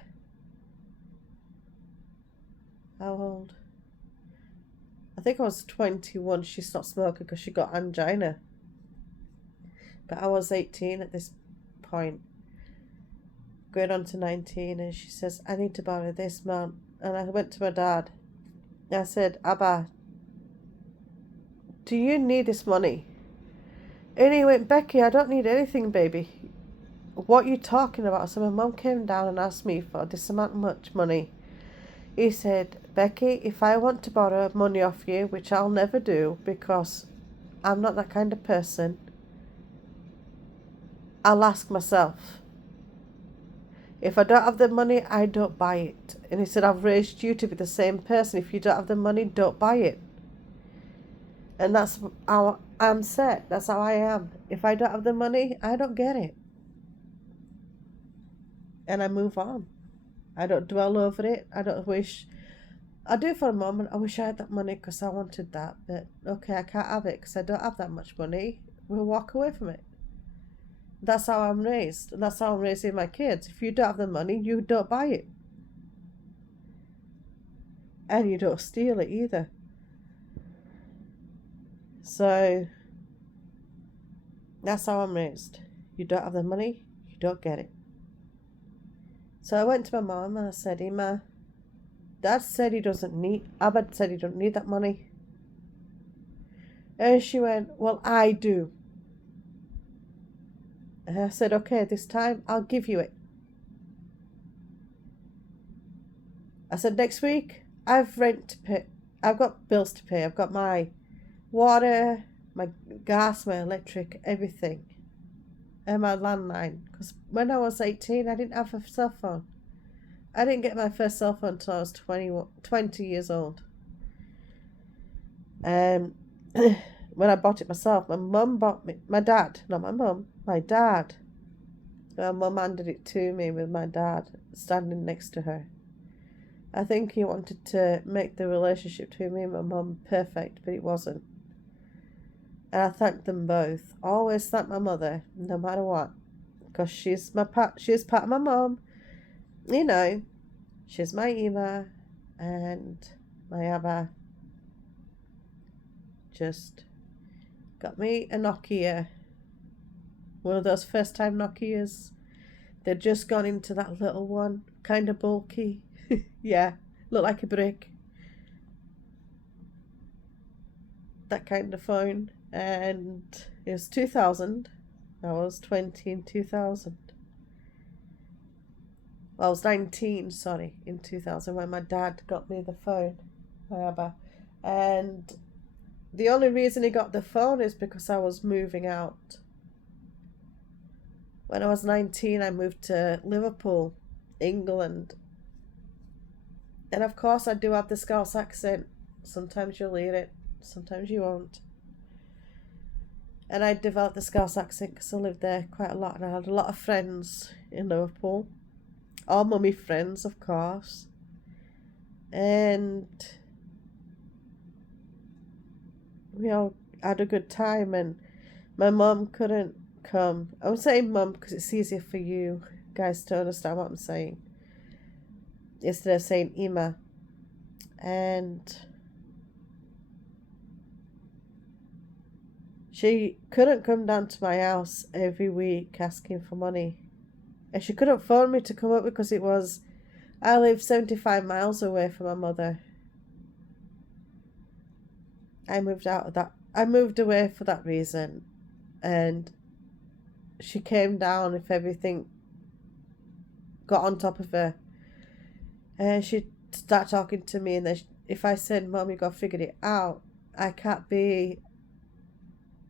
old? I think I was 21. She stopped smoking because she got angina. But I was 18 at this point, going on to 19, and she says, I need to borrow this, Mum. And I went to my dad. I said, Abba, do you need this money? And he went, Becky, I don't need anything, baby. What are you talking about? So my mum came down and asked me for this amount much money. He said, Becky, if I want to borrow money off you, which I'll never do because I'm not that kind of person, I'll ask myself. If I don't have the money, I don't buy it. And he said, I've raised you to be the same person. If you don't have the money, don't buy it. And that's how I'm set. That's how I am. If I don't have the money, I don't get it. And I move on. I don't dwell over it. I don't wish. I do for a moment. I wish I had that money because I wanted that. But okay, I can't have it because I don't have that much money. We'll walk away from it. That's how I'm raised. And that's how I'm raising my kids. If you don't have the money, you don't buy it. And you don't steal it either. So that's how I'm raised. You don't have the money, you don't get it. So I went to my mum and I said, Emma, Dad said he doesn't need, Abba said he don't need that money. And she went, well, I do. And I said, okay, this time I'll give you it. I said, next week I've rent to pay. I've got bills to pay. I've got my water, my gas, my electric, everything. And my landline. Because when I was 18, I didn't have a cell phone. I didn't get my first cell phone until I was 20 years old. When I bought it myself, my mum bought me, my dad, not my mum, my dad. My mum handed it to me with my dad standing next to her. I think he wanted to make the relationship between me and my mum perfect, but it wasn't. And I thank them both. Always thank my mother, no matter what, because she's part of my mum. You know, she's my Ema and my Abba. Just got me a Nokia, one of those first time Nokias. They'd just gone into that little one, kind of bulky. Yeah, looked like a brick. That kind of phone. And it was 2000. I was 20 in 2000. Well, I was 19, sorry, in 2000 when my dad got me the phone. And the only reason he got the phone is because I was moving out. When I was 19, I moved to Liverpool, England. And of course, I do have the Scouse accent. Sometimes you'll hear it, sometimes you won't. And I developed the Scouse accent because I lived there quite a lot. And I had a lot of friends in Liverpool. All mummy friends, of course. And we all had a good time. And my mum couldn't come. I'm saying mum because it's easier for you guys to understand what I'm saying, instead of saying Ima. And she couldn't come down to my house every week asking for money. And she couldn't phone me to come up because I live 75 miles away from my mother. I moved away for that reason. And she came down if everything got on top of her. And she'd start talking to me, and then if I said, Mum, you got to figure it out. I can't be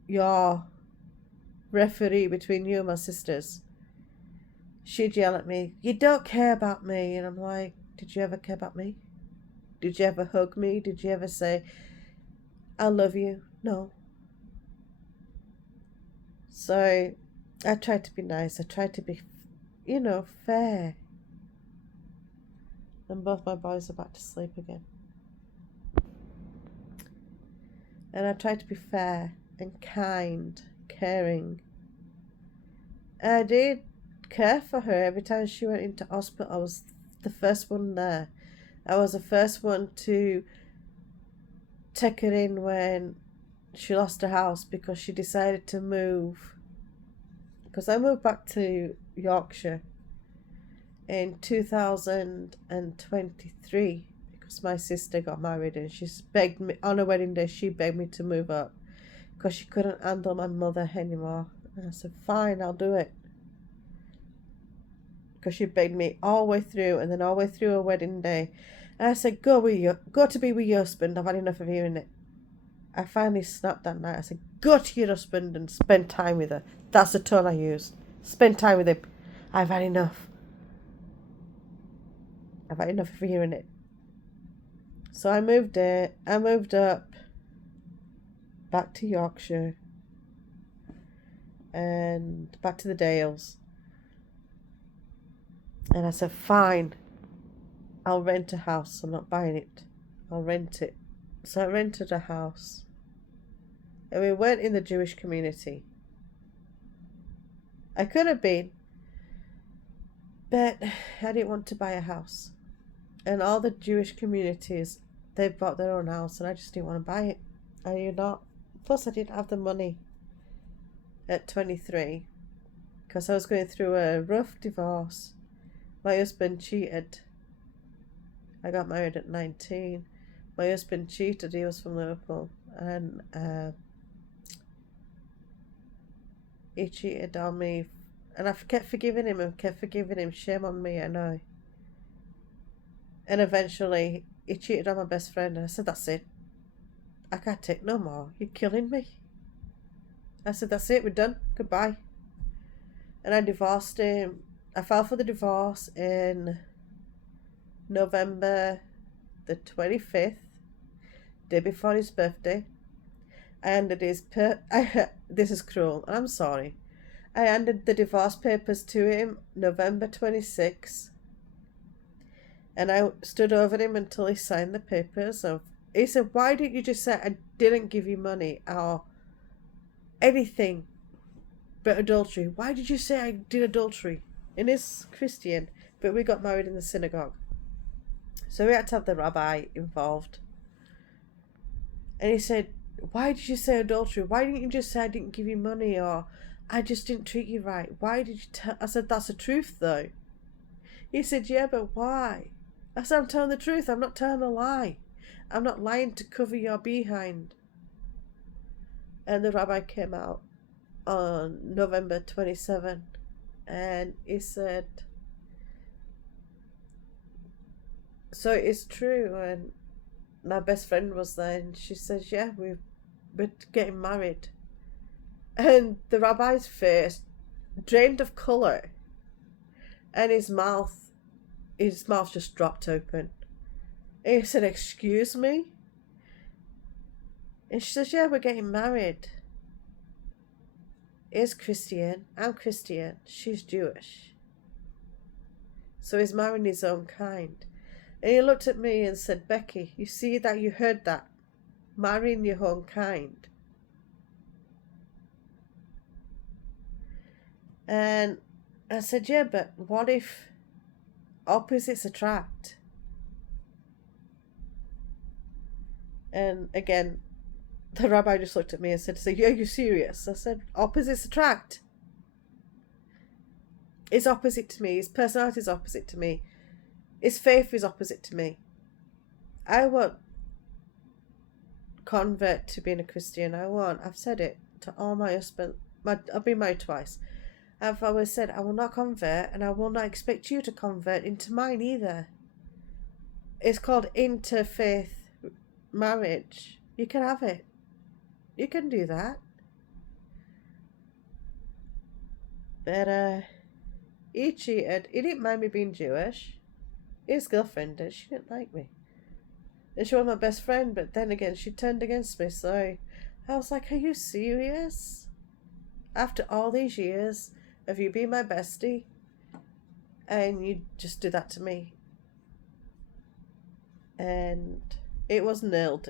your referee between you and my sisters. She'd yell at me, you don't care about me. And I'm like, did you ever care about me? Did you ever hug me? Did you ever say, I love you? No. So I tried to be nice. I tried to be, fair. And both my boys are back to sleep again. And I tried to be fair and kind, caring. And I did care for her every time she went into hospital. I was the first one there. I was the first one to take her in when she lost her house because she decided to move. Because I moved back to Yorkshire in 2023 because my sister got married, and she begged me on her wedding day. She begged me to move up because she couldn't handle my mother anymore. And I said, fine, I'll do it. Because she begged me all the way through, and then all the way through her wedding day. And I said, go to be with your husband. I've had enough of hearing it. I finally snapped that night. I said, go to your husband and spend time with her. That's the tone I used. Spend time with him. I've had enough. I've had enough of hearing it. So I moved up back to Yorkshire and back to the Dales. And I said, fine, I'll rent a house. I'm not buying it. I'll rent it. So I rented a house. And we weren't in the Jewish community. I could have been, but I didn't want to buy a house. And all the Jewish communities, they bought their own house, and I just didn't want to buy it. I knew not. Plus, I didn't have the money at 23 because I was going through a rough divorce. My husband cheated. I got married at 19. My husband cheated. He was from Liverpool. And he cheated on me. And I kept forgiving him and kept forgiving him. Shame on me, I know. And eventually, he cheated on my best friend. And I said, that's it. I can't take no more. You're killing me. I said, that's it. We're done. Goodbye. And I divorced him. I filed for the divorce in November the 25th, day before his birthday. I handed this is cruel, I'm sorry. I handed the divorce papers to him November 26th, and I stood over him until he signed the papers. He said, why didn't you just say I didn't give you money or anything but adultery? Why did you say I did adultery? And he's Christian, but we got married in the synagogue. So we had to have the rabbi involved. And he said, why did you say adultery? Why didn't you just say I didn't give you money, or I just didn't treat you right? Why did you tell? I said, that's the truth though. He said, yeah, but why? I said, I'm telling the truth. I'm not telling a lie. I'm not lying to cover your behind. And the rabbi came out on November 27th. And he said, so it's true. And my best friend was there, and she says, yeah, we're getting married. And the rabbi's face drained of colour, and his mouth just dropped open. And he said, "Excuse me?" And she says, "Yeah, we're getting married." He's Christian, I'm Christian, she's Jewish. So he's marrying his own kind. And he looked at me and said, "Becky, you see that? You heard that? Marrying your own kind." And I said, "Yeah, but what if opposites attract?" And again, the rabbi just looked at me and said, "So, are you serious?" I said, "Opposites attract. It's opposite to me. His personality is opposite to me. His faith is opposite to me. I won't convert to being a Christian. I won't. I've said it to all my husband. I've been married twice. I've always said I will not convert, and I will not expect you to convert into mine either. It's called interfaith marriage. You can have it. You can do that." But he cheated. He didn't mind me being Jewish. His girlfriend did. She didn't like me. And she was my best friend, but then again, she turned against me. So I was like, "Are you serious? After all these years of you being my bestie, and you just do that to me?" And it was nailed.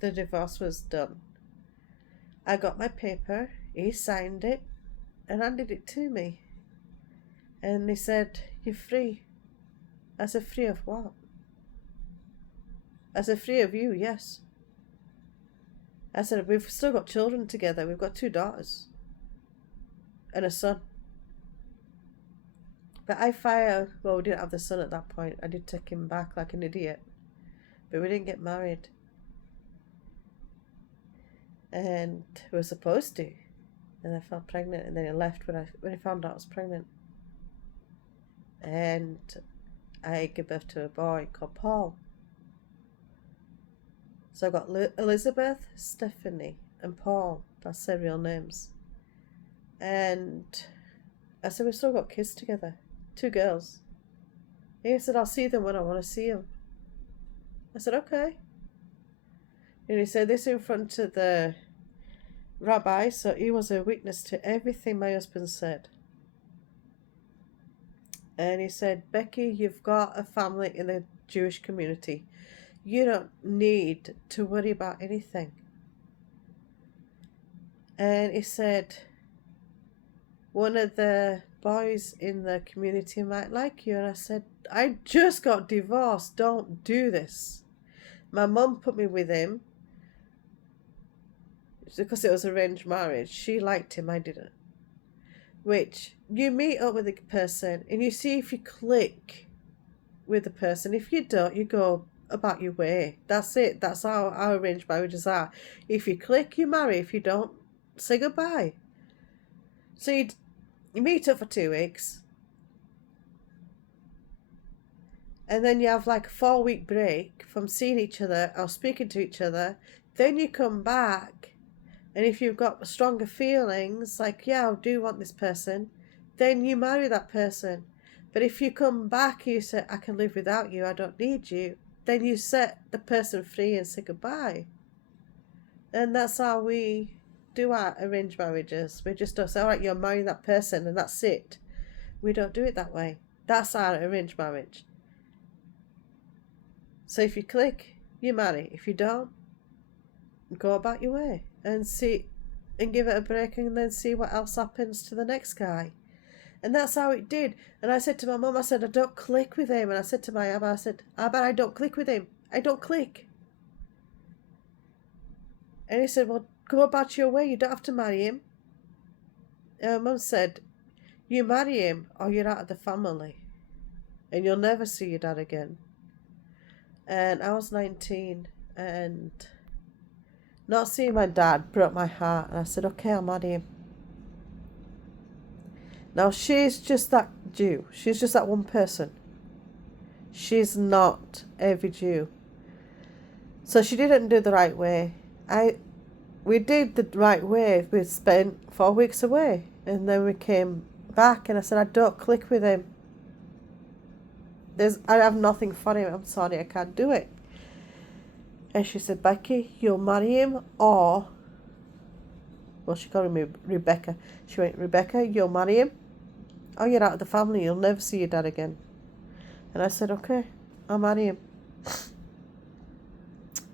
The divorce was done. I got my paper, he signed it, and handed it to me. And he said, "You're free." I said, "Free of what?" I said, "Free of you, yes." I said, "We've still got children together. We've got 2 daughters and a son." But we didn't have the son at that point. I did take him back like an idiot. But we didn't get married. And we were supposed to. And I felt pregnant, and then he left when he found out I was pregnant. And I gave birth to a boy called Paul. So I got Elizabeth, Stephanie, and Paul. That's their real names. And I said, "We've still got kids together. 2 girls." And he said, "I'll see them when I want to see them." I said, "Okay." And he said this in front of the rabbi, so he was a witness to everything my husband said. And he said, "Becky, you've got a family in the Jewish community. You don't need to worry about anything." And he said, "One of the boys in the community might like you." And I said, "I just got divorced. Don't do this." My mum put me with him because it was arranged marriage. She liked him, I didn't. Which, you meet up with a person and you see if you click with the person. If you don't, you go about your way. That's it. That's how our arranged marriages are. If you click, you marry. If you don't, say goodbye. So you meet up for 2 weeks. And then you have like a 4-week break from seeing each other or speaking to each other. Then you come back. And if you've got stronger feelings, like, "Yeah, I do want this person," then you marry that person. But if you come back and you say, "I can live without you, I don't need you," then you set the person free and say goodbye. And that's how we do our arranged marriages. We just don't say, "All right, you're marrying that person and that's it." We don't do it that way. That's our arranged marriage. So if you click, you marry. If you don't, go about your way and see and give it a break and then see what else happens to the next guy. And that's how it did. And I said to my mum, I said, "I don't click with him." And I said to my Abba, I said, "Abba, I don't click with him. I don't click." And he said, "Well, go about your way. You don't have to marry him." And my mum said, "You marry him or you're out of the family. And you'll never see your dad again." And I was 19 and not seeing my dad broke my heart. And I said, "Okay, I'll marry him." Now, she's just that Jew. She's just that one person. She's not every Jew. So she didn't do the right way. We did the right way. We spent 4 weeks away. And then we came back and I said, I don't click with him. I have nothing for him. I'm sorry, I can't do it. And she said, Becky, you'll marry him or... Well, she called me Rebecca. She went, Rebecca, you'll marry him or you're out of the family. You'll never see your dad again. And I said, okay, I'll marry him.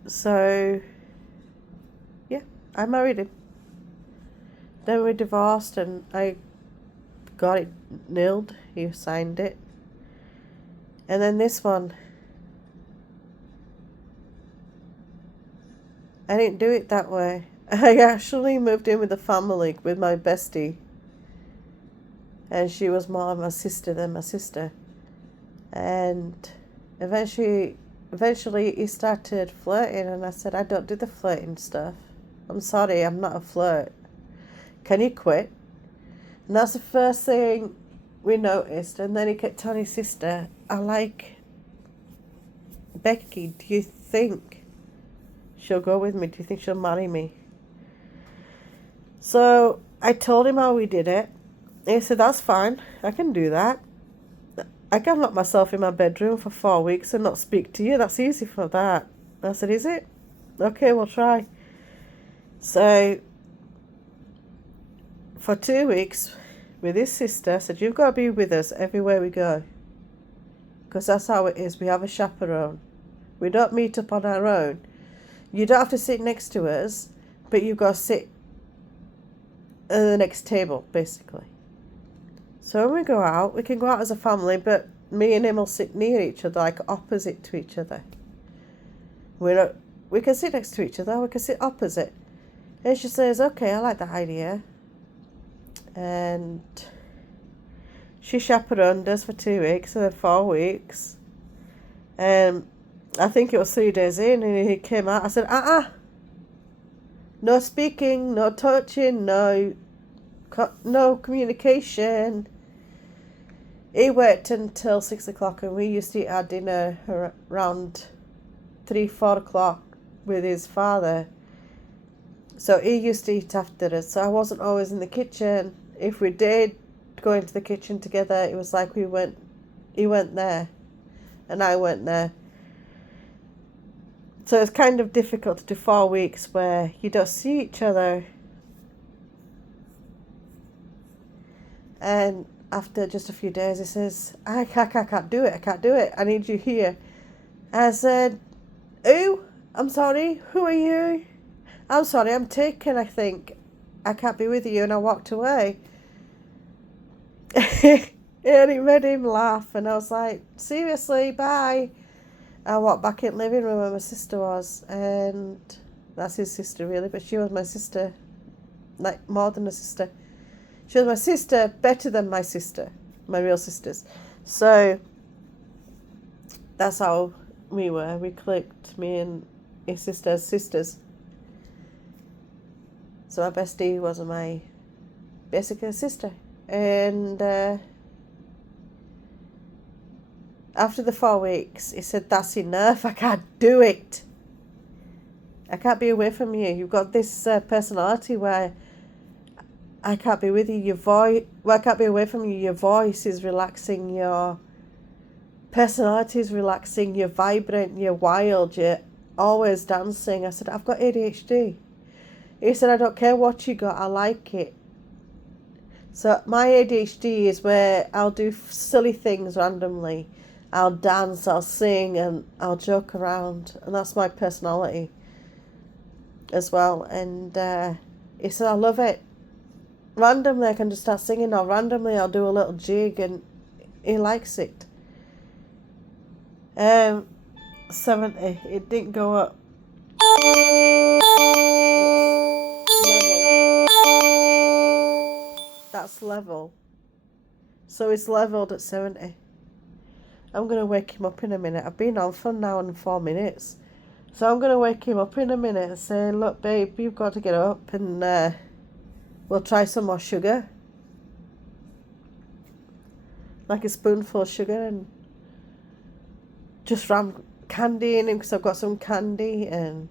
So, yeah, I married him. Then we divorced and I got it nailed. He signed it. And then this one, I didn't do it that way. I actually moved in with the family with my bestie. And she was more of my sister than my sister. And eventually he started flirting and I said, I don't do the flirting stuff. I'm sorry, I'm not a flirt. Can you quit? And that's the first thing we noticed. And then he kept telling his sister, I like Becky. Do you think she'll go with me? Do you think she'll marry me? So I told him how we did it. He said, that's fine. I can do that. I can lock myself in my bedroom for 4 weeks and not speak to you. That's easy for that. I said, is it? Okay, we'll try. So for 2 weeks with his sister, I said, you've got to be with us everywhere we go. Because that's how it is. We have a chaperone. We don't meet up on our own. You don't have to sit next to us, but you've got to sit at the next table, basically. So when we go out, we can go out as a family, but me and him will sit near each other, like opposite to each other. We can sit next to each other, we can sit opposite. And she says, okay, I like that idea. And she chaperoned us for 2 weeks and then 4 weeks. And I think it was 3 days in and he came out. I said, no speaking, no touching, no communication. He worked until 6 o'clock and we used to eat our dinner around 3-4 o'clock with his father. So he used to eat after us. So I wasn't always in the kitchen. If we did go into the kitchen together, it was like he went there and I went there. So it's kind of difficult to do 4 weeks where you don't see each other. And after just a few days, he says, I can't do it. I need you here. I said, who? I'm sorry. Who are you? I'm sorry, I'm taken, I think. I can't be with you. And I walked away. And it made him laugh. And I was like, seriously, bye. I walked back in the living room where my sister was. And that's his sister, really. But she was my sister. Like, more than a sister. She was my sister, better than my sister, my real sisters. So that's how we were. We clicked, me and his sister's sisters. So my bestie was my basically sister. And after the 4 weeks, he said, that's enough. I can't do it. I can't be away from you. You've got this personality where I can't be with you. I can't be away from you. Your voice is relaxing. Your personality is relaxing. You're vibrant. You're wild. You're always dancing. I said, I've got ADHD. He said, I don't care what you got. I like it. So my ADHD is where I'll do silly things randomly. I'll dance, I'll sing, and I'll joke around. And that's my personality as well. And he said, I love it. Randomly I can just start singing, or randomly I'll do a little jig, and he likes it. 70, it didn't go up. That's level. So it's leveled at 70. I'm going to wake him up in a minute. I've been on for an hour and 4 minutes. So I'm going to wake him up in a minute and say, look babe, you've got to get up and we'll try some more sugar. Like a spoonful of sugar, and just ram candy in him because I've got some candy, and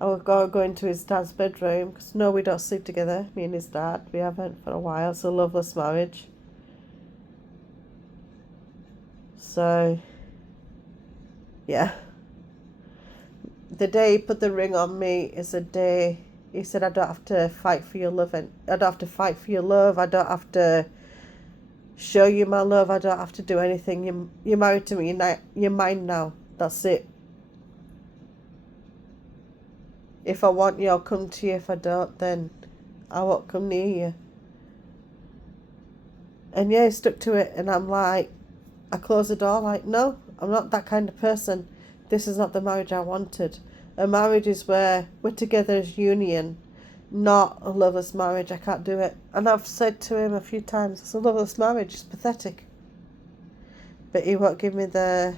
I would go into his dad's bedroom, because no, we don't sleep together, me and his dad. We haven't for a while. It's a loveless marriage. So, yeah. The day he put the ring on me is a day he said, I don't have to fight for your love, and I don't have to fight for your love. I don't have to show you my love. I don't have to do anything. You're married to me. You're mine now. That's it. If I want you, I'll come to you. If I don't, then I won't come near you. And yeah, he stuck to it. And I'm like, I close the door like, no, I'm not that kind of person. This is not the marriage I wanted. A marriage is where we're together as union, not a loveless marriage. I can't do it. And I've said to him a few times, it's a loveless marriage. It's pathetic. But he won't give me the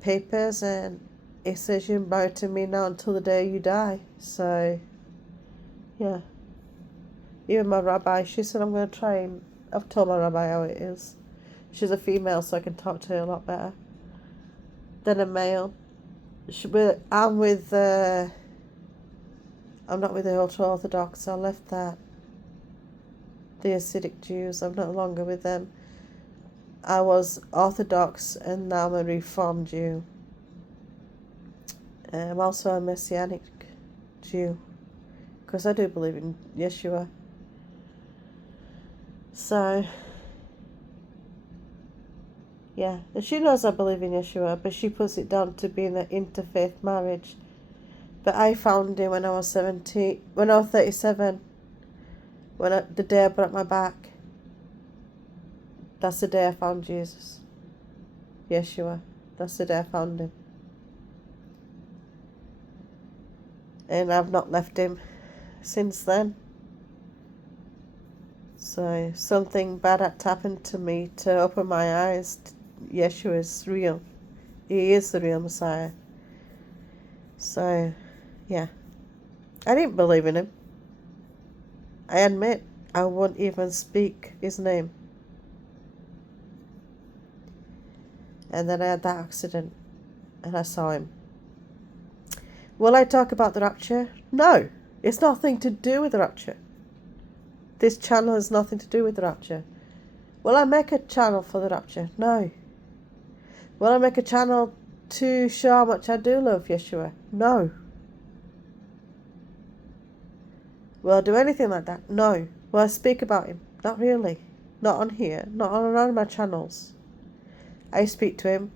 papers, and he says you're married to me now until the day you die. So, yeah. Even my rabbi, she said I'm going to try and... I've told my rabbi how it is. She's a female, so I can talk to her a lot better than a male. I'm not with the ultra-Orthodox. I left that. The Hasidic Jews, I'm no longer with them. I was Orthodox, and now I'm a Reformed Jew. I'm also a Messianic Jew, because I do believe in Yeshua. So, yeah, and she knows I believe in Yeshua, but she puts it down to being an interfaith marriage. But I found him when I was 37, the day I broke my back. That's the day I found Jesus. Yeshua. That's the day I found him. And I've not left him since then. So something bad had happened to me to open my eyes. Yeshua is real. He is the real Messiah. So, yeah. I didn't believe in him. I admit I won't even speak his name. And then I had that accident, and I saw him. Will I talk about the rapture? No. It's nothing to do with the rapture. This channel has nothing to do with the rapture. Will I make a channel for the rapture? No. Will I make a channel to show how much I do love Yeshua? No. Will I do anything like that? No. Will I speak about him? Not really. Not on here. Not on none of my channels. I speak to him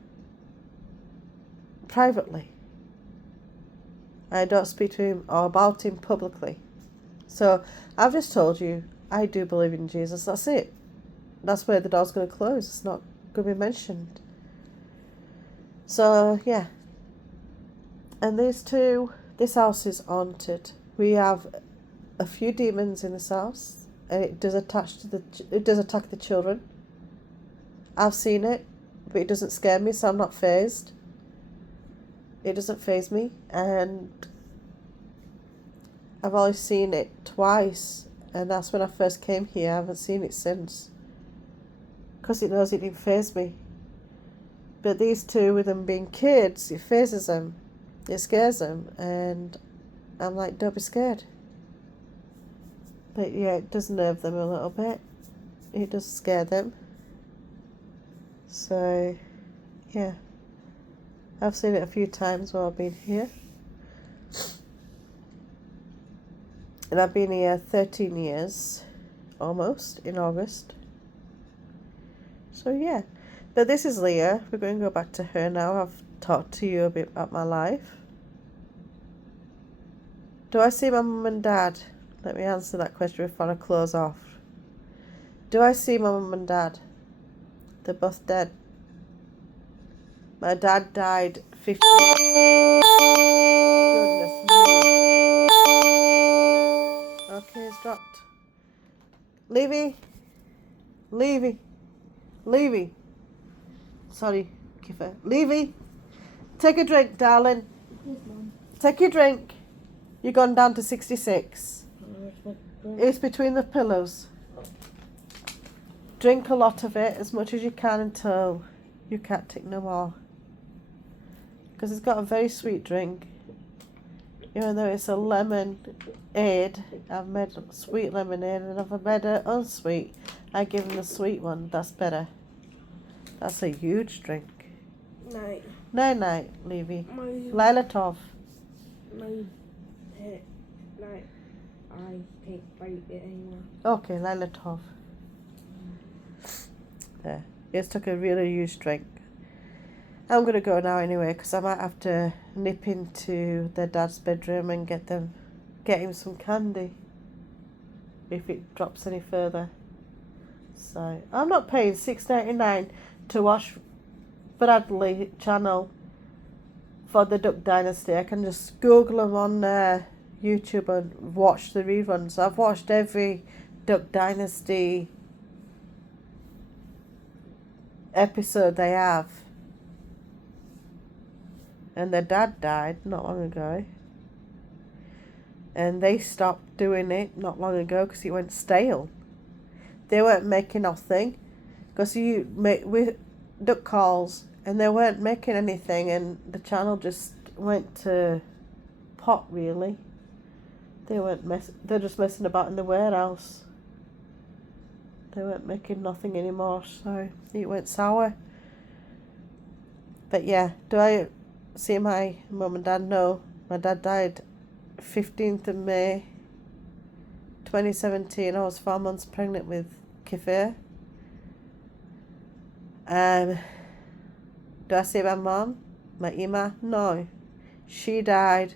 privately. I don't speak to him or about him publicly. So I've just told you I do believe in Jesus. That's it. That's where the door's going to close. It's not going to be mentioned. So, yeah. And this house is haunted. We have a few demons in this house, and it does attack the children. I've seen it, but it doesn't scare me, so I'm not fazed. It doesn't faze me, and I've only seen it twice, and that's when I first came here. I haven't seen it since, because it knows it didn't faze me. But these two, with them being kids, it phases them, it scares them, and I'm like, don't be scared. But yeah, it does nerve them a little bit. It does scare them. So, yeah. I've seen it a few times while I've been here. And I've been here 13 years, almost, in August. So, yeah. But this is Leah. We're going to go back to her now. I've talked to you a bit about my life. Do I see my mum and dad? Let me answer that question before I close off. Do I see my mum and dad? They're both dead. My dad died 50. Goodness me. Okay, it's dropped. Levi. Sorry, Kiffer. Levi, take a drink, darling. Yes, Mom. Take your drink. You've gone down to 66. It's between the pillows. Drink a lot of it, as much as you can, until you can't take no more. Because it's got a very sweet drink. Even though it's a lemonade, I've made sweet lemonade and I've made it unsweet. I give him the sweet one. That's better. That's a huge drink. Night. Night, Levi. Lila Tov. My pet. Night. I can't bite it anymore. Okay, Lila Tov. There. It's took a really huge drink. I'm going to go now anyway because I might have to nip into their dad's bedroom and get him some candy if it drops any further. So I'm not paying $6.99 to watch Bradley channel for the Duck Dynasty. I can just Google them on YouTube and watch the reruns. I've watched every Duck Dynasty episode they have. And their dad died not long ago. And they stopped doing it not long ago because it went stale. They weren't making nothing. Because you make with duck calls and they weren't making anything and the channel just went to pot really. They're just messing about in the warehouse. They weren't making nothing anymore, so it went sour. But yeah, do I see my mum and dad? No, my dad died 15th of May 2017. I was 4 months pregnant with Kifir. Do I see my mum? My Ima? No. She died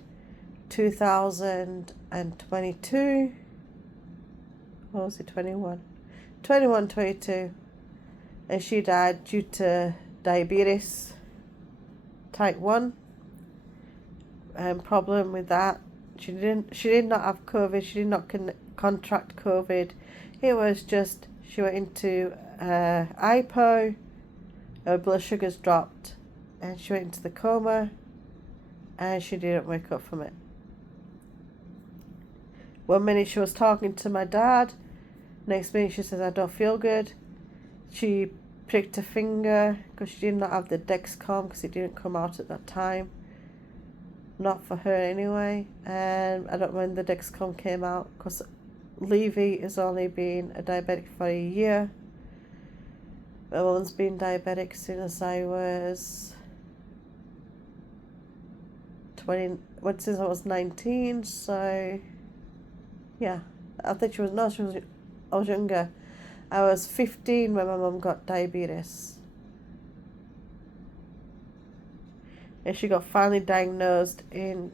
2022. Or was it 21? 22. And she died due to diabetes type 1. Problem with that. She did not have COVID. She did not contract COVID. It was just she went into hypo. Her blood sugars dropped and she went into the coma and she didn't wake up from it. 1 minute she was talking to my dad, next minute she says I don't feel good. She pricked her finger because she did not have the Dexcom because it didn't come out at that time. Not for her anyway. And I don't know when the Dexcom came out because Levi has only been a diabetic for a year. My mum's been diabetic since I was since I was 19, so yeah. I think I was younger. I was 15 when my mum got diabetes. And she got finally diagnosed in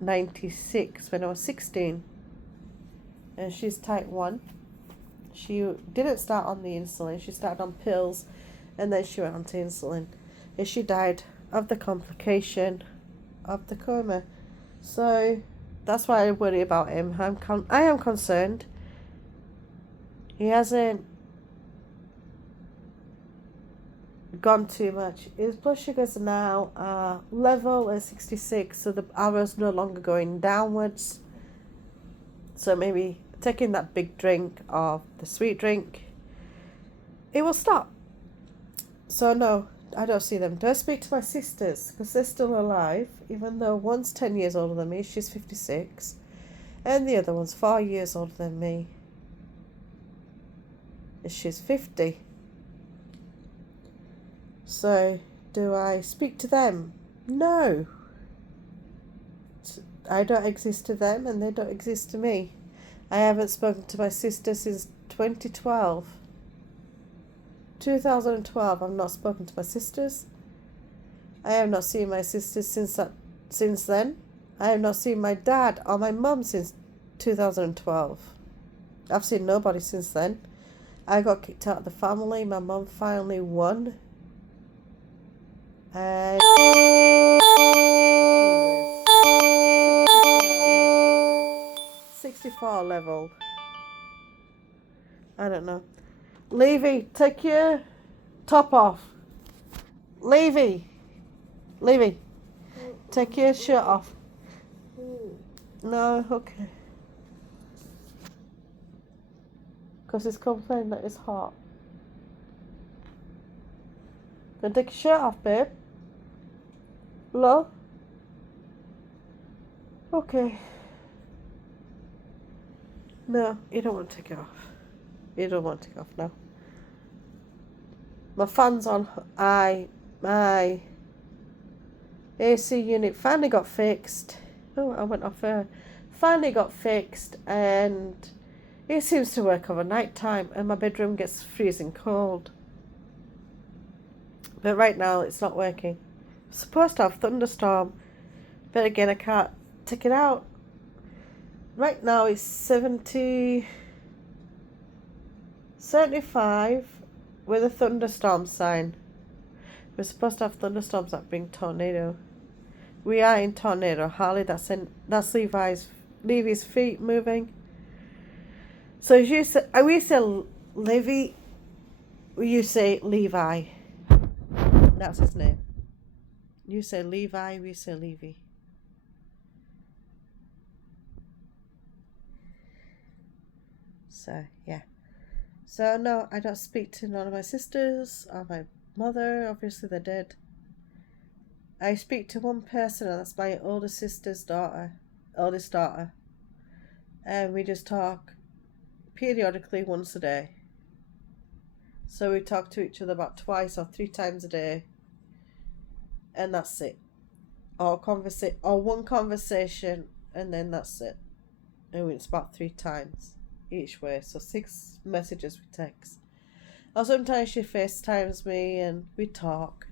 96 when I was 16. And she's type 1. She didn't start on the insulin. She started on pills and then she went on to insulin. And she died of the complication of the coma. So that's why I worry about him. I am concerned. He hasn't gone too much. His blood sugars now are level at 66, so the arrow's no longer going downwards. So maybe taking that big drink of the sweet drink, it will stop. So no, I don't see them. Do I speak to my sisters? Because they're still alive, even though one's 10 years older than me, she's 56, and the other one's 4 years older than me, and she's 50. So, do I speak to them? No. I don't exist to them and they don't exist to me. I haven't spoken to my sister since 2012. 2012, I've not spoken to my sisters. I have not seen my sisters since then. I have not seen my dad or my mum since 2012. I've seen nobody since then. I got kicked out of the family. My mum finally won. And 64 level. I don't know. Levi, take your top off. Levi, take your shirt off. No, okay. Because it's complaining that it's hot. Then take your shirt off, babe. Hello? Okay. No, you don't want to take it off. You don't want to take it off now. My fan's on. My AC unit finally got fixed. Oh, I went off there. Finally got fixed, and it seems to work over night time, and my bedroom gets freezing cold. But right now it's not working. It's supposed to have thunderstorm, but again I can't take it out. Right now it's 75 with a thunderstorm sign. We're supposed to have thunderstorms that bring tornado. We are in tornado. Harley, that's Levi's feet moving. So as you say, we say Levi, you say Levi. That's his name. You say Levi, we say Levi. So yeah. So no, I don't speak to none of my sisters or my mother. Obviously they're dead. I speak to one person, and that's my oldest daughter. And we just talk periodically once a day. So we talk to each other about 2 or 3 times a day. And that's it. Or one conversation, and then that's it. And it's about 3 times each way. So 6 messages we text. Or sometimes she FaceTimes me and we talk.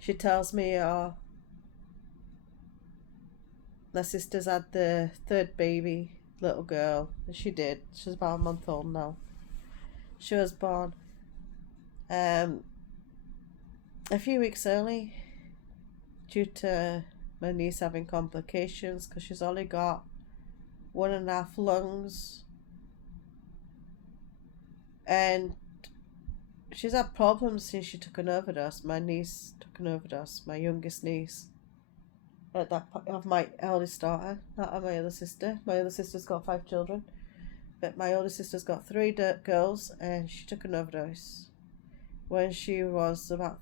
She tells me, my sister's had the 3rd baby, little girl. And she did. She's about a month old now. She was born a few weeks early due to my niece having complications, because she's only got 1.5 lungs. And she's had problems since she took an overdose. My niece took an overdose, my youngest niece. At that point of my eldest daughter, not of my other sister. My other sister's got 5 children. But my older sister's got 3 girls, and she took an overdose when she was about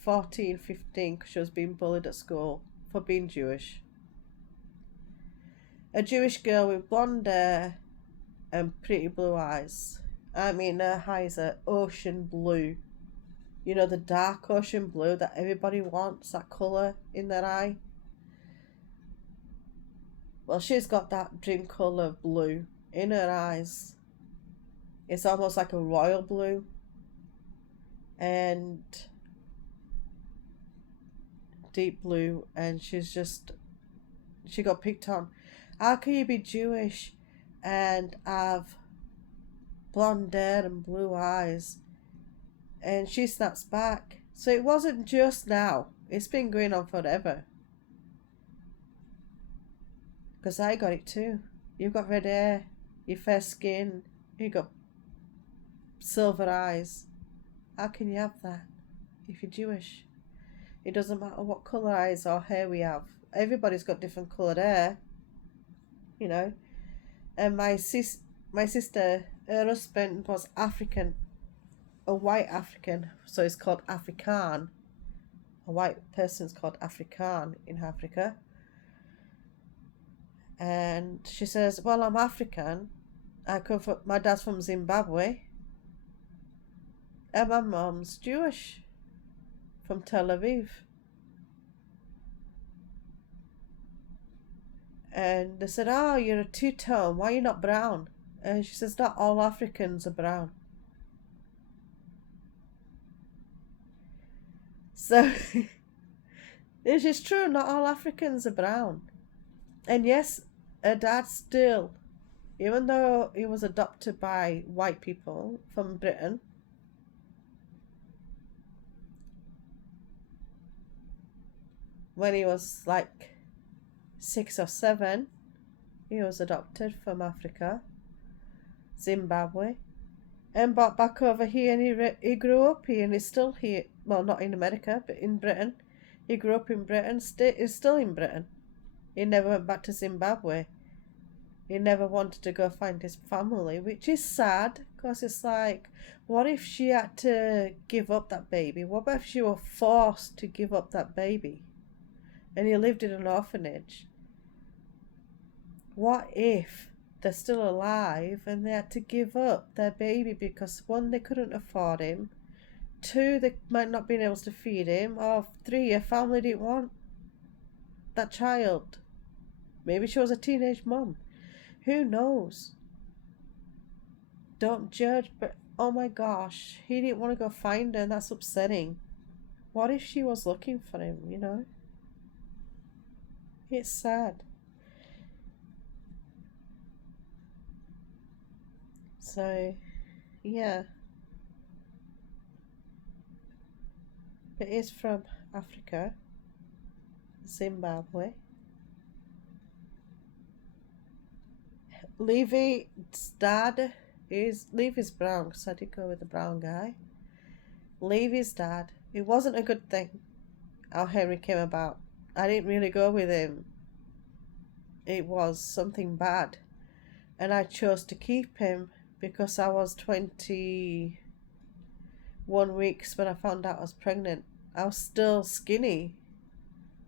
14, 15, because she was being bullied at school for being Jewish. A Jewish girl with blonde hair and pretty blue eyes. I mean, her eyes are ocean blue. You know, the dark ocean blue that everybody wants, that colour in their eye. Well, she's got that dream colour blue in her eyes. It's almost like a royal blue. And deep blue. And she got picked on. How can you be Jewish and have blonde hair and blue eyes? And she snaps back. So it wasn't just now. It's been going on forever. Because I got it too. You've got red hair, you've fair skin, you've got silver eyes. How can you have that if you're Jewish? It doesn't matter what colour eyes or hair we have. Everybody's got different coloured hair. You know. And my sister, her husband was African. A white African. So it's called Afrikaan. A white person's called Afrikaan in Africa. And she says, well, I'm African. My dad's from Zimbabwe. And my mom's Jewish. From Tel Aviv. And they said, oh, you're a two-tone. Why are you not brown? And she says, not all Africans are brown. So, this is true. Not all Africans are brown. And yes, her dad still, even though he was adopted by white people from Britain, when he was like 6 or 7, he was adopted from Africa, Zimbabwe, and brought back over here, and he grew up here, and he's still here. Well, not in America, but in Britain. He grew up in Britain, is still in Britain. He never went back to Zimbabwe. He never wanted to go find his family, which is sad, because it's like, what if she had to give up that baby? What if she were forced to give up that baby? and he lived in an orphanage. What if they're still alive and they had to give up their baby because 1, they couldn't afford him, 2, they might not been able to feed him, or 3, a family didn't want that child. Maybe she was a teenage mum. Who knows? Don't judge, but oh my gosh, he didn't want to go find her, and that's upsetting. What if she was looking for him, you know? It's sad. So, yeah. It is from Africa, Zimbabwe. Levi's dad is, Levi's brown, because I did go with the brown guy. Levi's dad, it wasn't a good thing how Henry came about. I didn't really go with him. It was something bad. And I chose to keep him because I was 21 weeks when I found out I was pregnant. I was still skinny.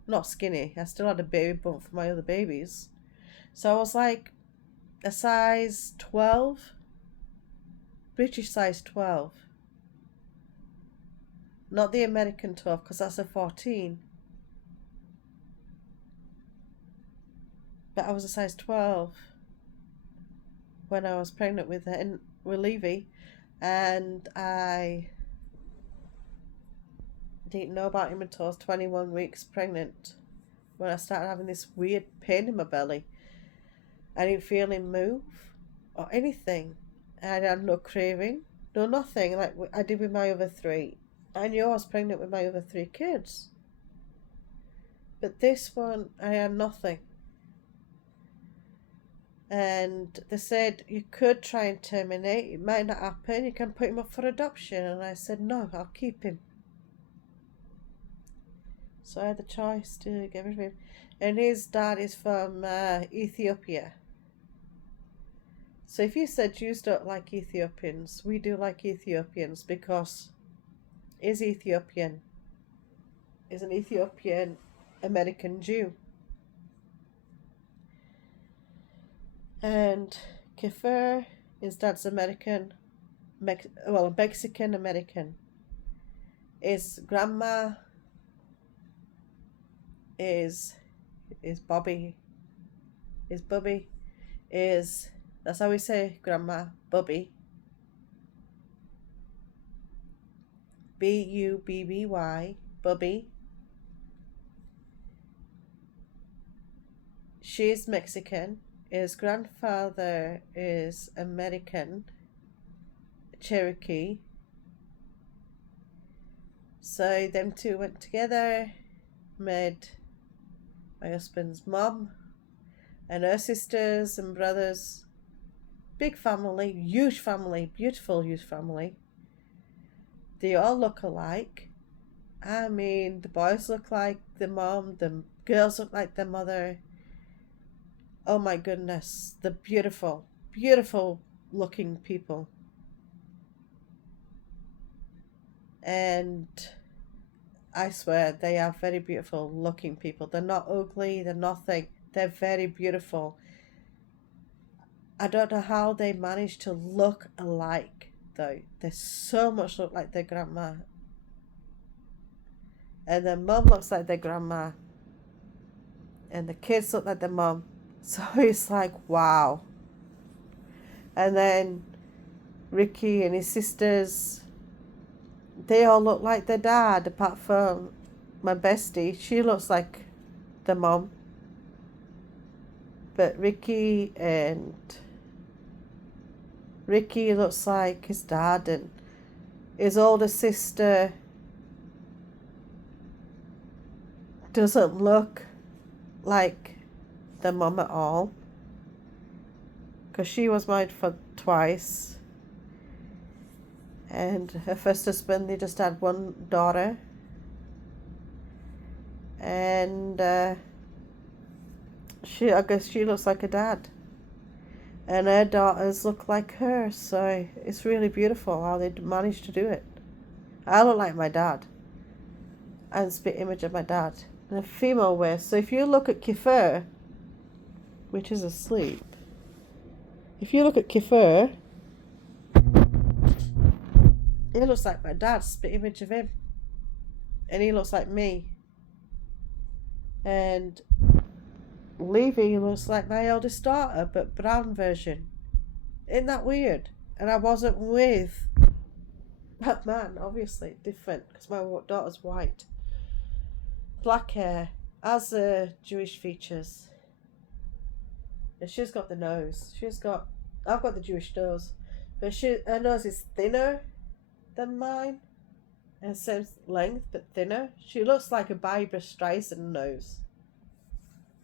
Not skinny, I still had a baby bump for my other babies. So I was like a size 12, British size 12. Not the American 12, because that's a 14. But I was a size 12 when I was pregnant with Levi, and I didn't know about him until I was 21 weeks pregnant, when I started having this weird pain in my belly. I didn't feel him move or anything. I had no craving, no nothing, like I did with my other 3. I knew I was pregnant with my other 3 kids. But this one, I had nothing. And they said, you could try and terminate, it might not happen, you can put him up for adoption. And I said, no, I'll keep him. So I had the choice to get rid of him. And his dad is from Ethiopia. So if you said Jews don't like Ethiopians, we do like Ethiopians, because he's Ethiopian. He's an Ethiopian American Jew. And Kefir, his dad's American, Mexican American. His grandma is Bobby. Is Bubby. Is, that's how we say grandma, Bubby. Bubby, Bubby. She's Mexican. His grandfather is American, Cherokee. So them 2 went together, made my husband's mom and her sisters and brothers. Big family, huge family, beautiful huge family. They all look alike. I mean, the boys look like the mom, the girls look like their mother. Oh my goodness, the beautiful, beautiful looking people. And I swear, they are very beautiful looking people. They're not ugly, they're nothing. They're very beautiful. I don't know how they manage to look alike, though. They so much look like their grandma. And their mum looks like their grandma. And the kids look like their mum. So it's like, wow. And then Ricky and his sisters, they all look like their dad, apart from my bestie. She looks like the mom. But Ricky looks like his dad, and his older sister doesn't look like the mum at all, because she was married for twice, and her first husband, they just had 1 daughter, and I guess she looks like her dad, and her daughters look like her. So it's really beautiful how they managed to do it. I look like my dad. I'm a spit image of my dad. in a female way. So if you look at Kiefer, which is asleep, if you look at Kiefer, he looks like my dad, spit image of him. And he looks like me. And Levi looks like my eldest daughter, but brown version. Isn't that weird? And I wasn't with that man, obviously, different, because my daughter's white. Black hair, has Jewish features. And she's got the nose. I've got the Jewish nose. But her nose is thinner than mine. And same length, but thinner. She looks like a Barbra Streisand nose.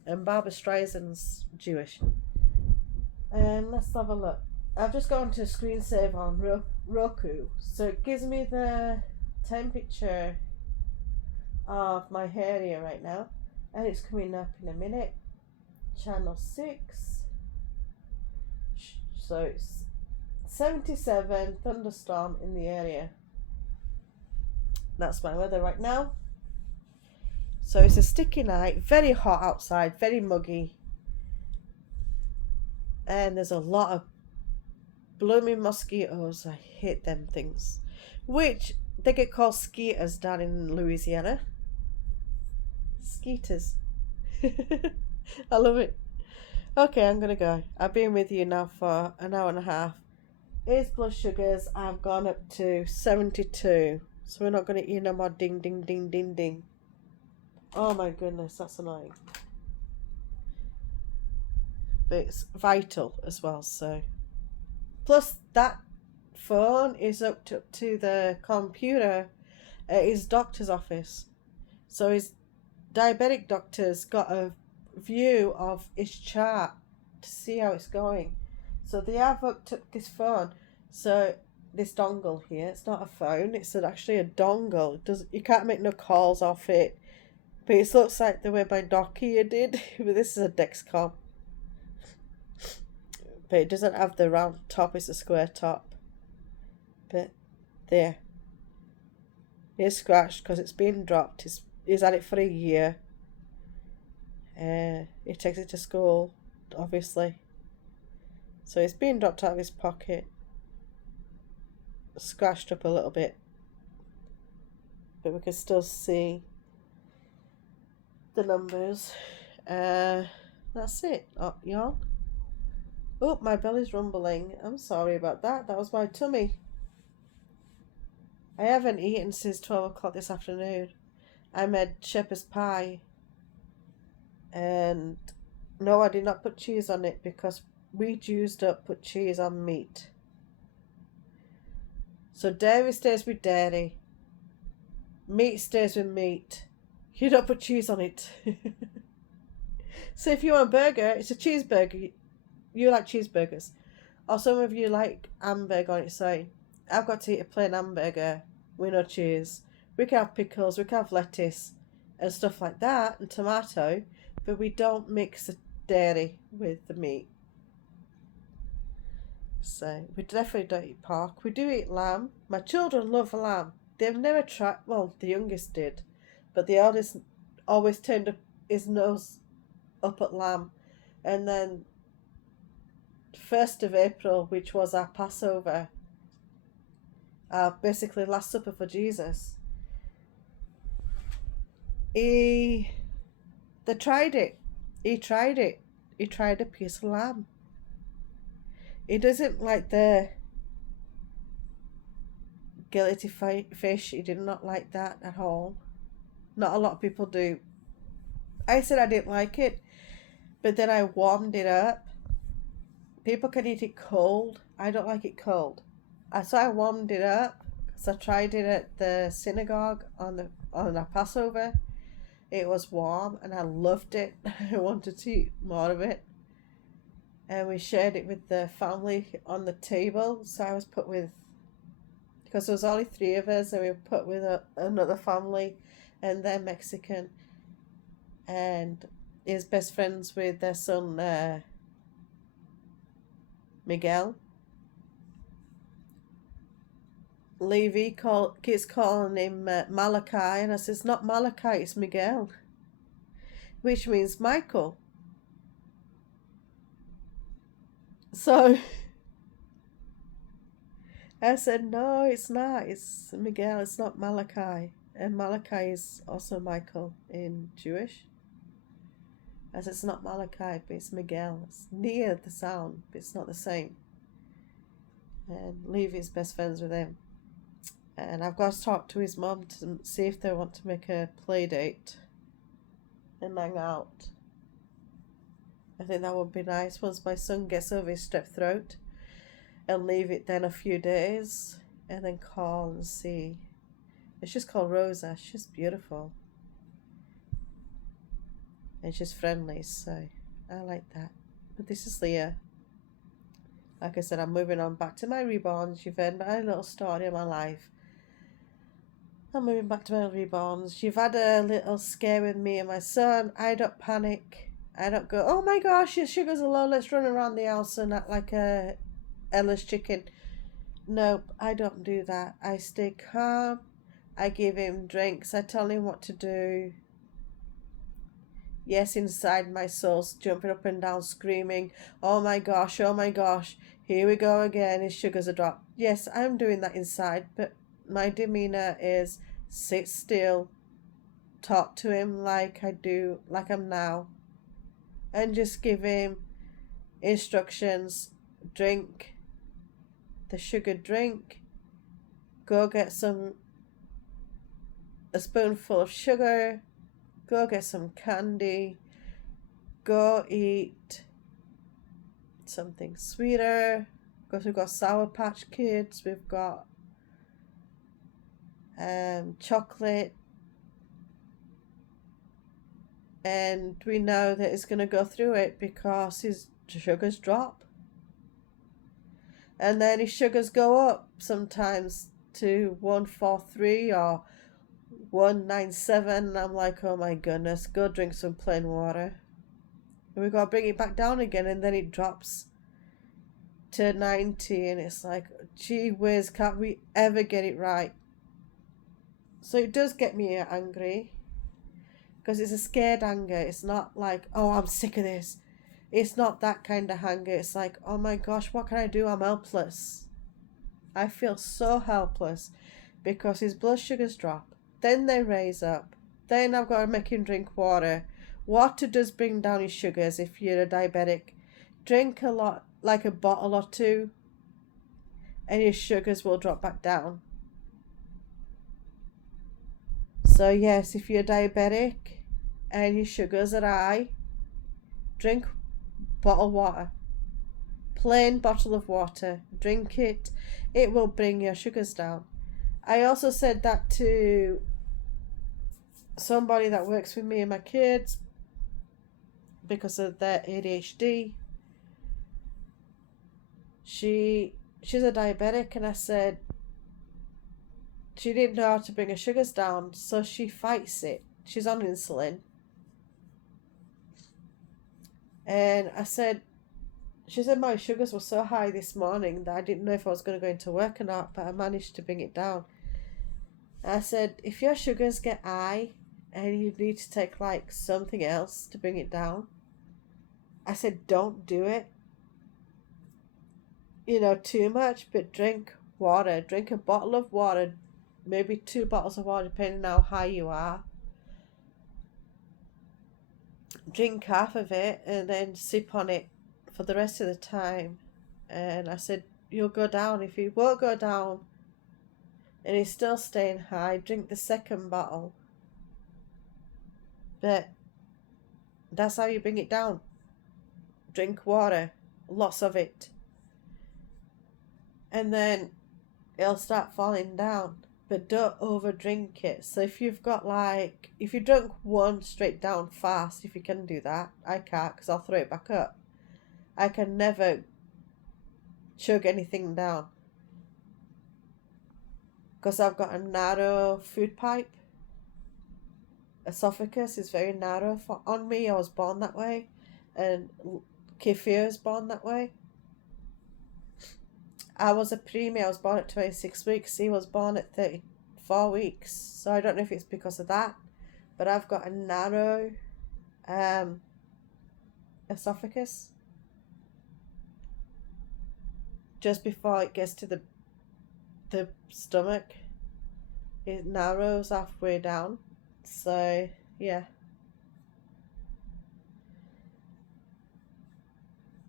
And Barbra Streisand's Jewish. And let's have a look. I've just gone to screensaver on Roku. So it gives me the temperature of my hair here right now. And it's coming up in a minute. Channel 6. So it's 77, thunderstorm in the area. That's my weather right now. So it's a sticky night, very hot outside, very muggy. And there's a lot of blooming mosquitoes. I hate them things. Which they get called skeeters down in Louisiana. Skeeters. I love it. Okay, I'm gonna go. I've been with you now for an hour and a half. His blood sugars have gone up to 72. So we're not gonna eat no more ding ding ding ding ding. Oh my goodness, that's annoying. But it's vital as well, so. Plus that phone is hooked up to the computer at his doctor's office. So his diabetic doctor's got a view of his chart to see how it's going. So they have hooked up this phone. So this dongle here, it's not a phone, it's actually a dongle. You can't make no calls off it. But it looks like the way my Nokia did. But this is a Dexcom. But it doesn't have the round top, it's a square top. But there. It's scratched because it's been dropped. He's had it for a year. He takes it to school, obviously. So it's been dropped out of his pocket. Scratched up a little bit. But we can still see the numbers. That's it. Oh, yawn. Oh, my belly's rumbling. I'm sorry about that. That was my tummy. I haven't eaten since 12 o'clock this afternoon. I made shepherd's pie. And no, I did not put cheese on it because we Jews don't put cheese on meat. So dairy stays with dairy. Meat stays with meat. You don't put cheese on it. So if you want a burger, it's a cheeseburger. You like cheeseburgers. Or some of you like hamburger on it. So I've got to eat a plain hamburger with no cheese. We can have pickles, we can have lettuce and stuff like that and tomato. But we don't mix the dairy with the meat. So we definitely don't eat pork. We do eat lamb. My children love lamb. They've never tried, well, the youngest did. But the eldest always turned up his nose up at lamb. And then 1st of April, which was our Passover, basically Last Supper for Jesus, they tried it. He tried it. He tried a piece of lamb. He doesn't like the guilty fish. He did not like that at all. Not a lot of people do. I said I didn't like it, but then I warmed it up. People can eat it cold. I don't like it cold. So I warmed it up because I tried it at the synagogue on our Passover. It was warm and I loved it. I wanted to eat more of it. And we shared it with the family on the table. So I was put with, because there was only 3 of us, and we were put with another family, and they're Mexican. And he's best friends with their son, Miguel. Levi keeps calling him Malachi, and I says, not Malachi, it's Miguel. which means Michael. So I said, no, it's not. It's Miguel. It's not Malachi. And Malachi is also Michael in Jewish. I said, it's not Malachi, but it's Miguel. It's near the sound, but it's not the same. And Levi's best friends with him. And I've got to talk to his mum to see if they want to make a play date and hang out. I think that would be nice once my son gets over his strep throat, and leave it then a few days and then call and see. It's just called Rosa. She's beautiful. And she's friendly, so I like that. But this is Leah. Like I said, I'm moving on back to my reborns. You've heard my little story of my life. I'm moving back to my reborns. You've had a little scare with me and my son. I don't panic. I don't go, oh my gosh, your sugars are low, let's run around the house and act like a Ella's chicken. Nope, I don't do that. I stay calm. I give him drinks. I tell him what to do. Yes, inside my soul's jumping up and down, screaming, oh my gosh, here we go again, his sugars are dropped. Yes, I'm doing that inside, but my demeanour is sit still, talk to him like I'm now, and just give him instructions. Drink the sugar drink, go get a spoonful of sugar, go get some candy, go eat something sweeter, because we've got Sour Patch Kids, we've got chocolate, and we know that he's going to go through it because his sugars drop. And then his sugars go up sometimes to 143 or 197, and I'm like, oh my goodness, go drink some plain water. And we've got to bring it back down again, and then it drops to 90, and it's like, gee whiz, can't we ever get it right? So it does get me angry, because it's a scared anger. It's not like, oh, I'm sick of this. It's not that kind of anger. It's like, oh my gosh, what can I do? I'm helpless. I feel so helpless because his blood sugars drop. Then they raise up. Then I've got to make him drink water. Water does bring down his sugars if you're a diabetic. Drink a lot, like a bottle or two, and your sugars will drop back down. So yes, if you're diabetic and your sugars are high, drink bottled water. Plain bottle of water. Drink it. It will bring your sugars down. I also said that to somebody that works with me and my kids because of their ADHD. She's a diabetic, and I said she didn't know how to bring her sugars down, so she fights it. She's on insulin. And she said my sugars were so high this morning that I didn't know if I was going to go into work or not, but I managed to bring it down. I said, if your sugars get high and you need to take like something else to bring it down, I said, don't do it. Too much, but drink water. Drink a bottle of water, maybe 2 bottles of water, depending on how high you are. Drink half of it and then sip on it for the rest of the time. And I said, you'll go down. If you won't go down and it's still staying high, drink the second bottle. But that's how you bring it down. Drink water, lots of it. And then it'll start falling down. But don't over drink it. So if you've got if you drink one straight down fast, if you can do that, I can't because I'll throw it back up. I can never chug anything down because I've got a narrow food pipe. Esophagus is very narrow on me. I was born that way, and Kefir is born that way. I was a preemie. I was born at 26 weeks. He was born at 34 weeks. So I don't know if it's because of that, but I've got a narrow esophagus. Just before it gets to the stomach, it narrows halfway down. So yeah.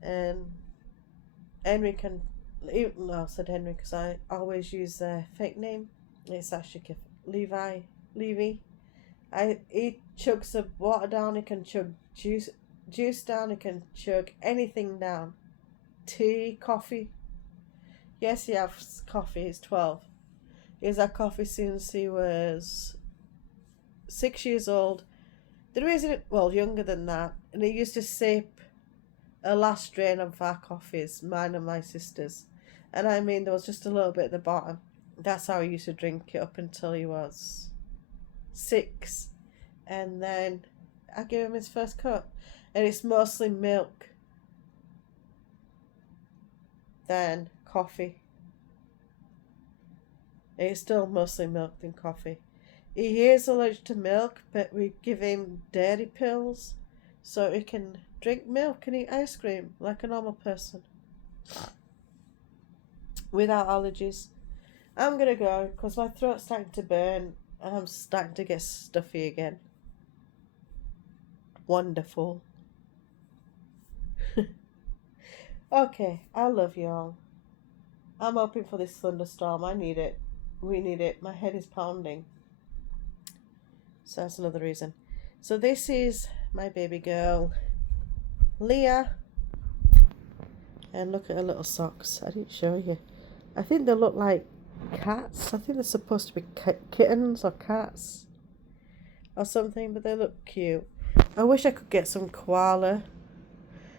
And Henry can, no, I said Henry because I always use their fake name. It's actually Levi. He chugs the water down. He can chug juice down. He can chug anything down. Tea, coffee. Yes, he has coffee. He's 12. He's had coffee since he was 6 years old. The reason, younger than that, and he used to sip a last drain of our coffees, mine and my sister's. And I mean, there was just a little bit at the bottom. That's how he used to drink it up until he was 6. And then I gave him his first cup. And it's mostly milk than coffee. It's still mostly milk than coffee. He is allergic to milk, but we give him dairy pills so he can drink milk and eat ice cream like a normal person without allergies. I'm going to go because my throat's starting to burn and I'm starting to get stuffy again. Wonderful. Okay, I love y'all. I'm hoping for this thunderstorm. I need it. We need it. My head is pounding. So that's another reason. So this is my baby girl, Leah. And look at her little socks. I didn't show you. I think they look like cats. I think they're supposed to be kittens or cats or something, but they look cute. I wish I could get some koala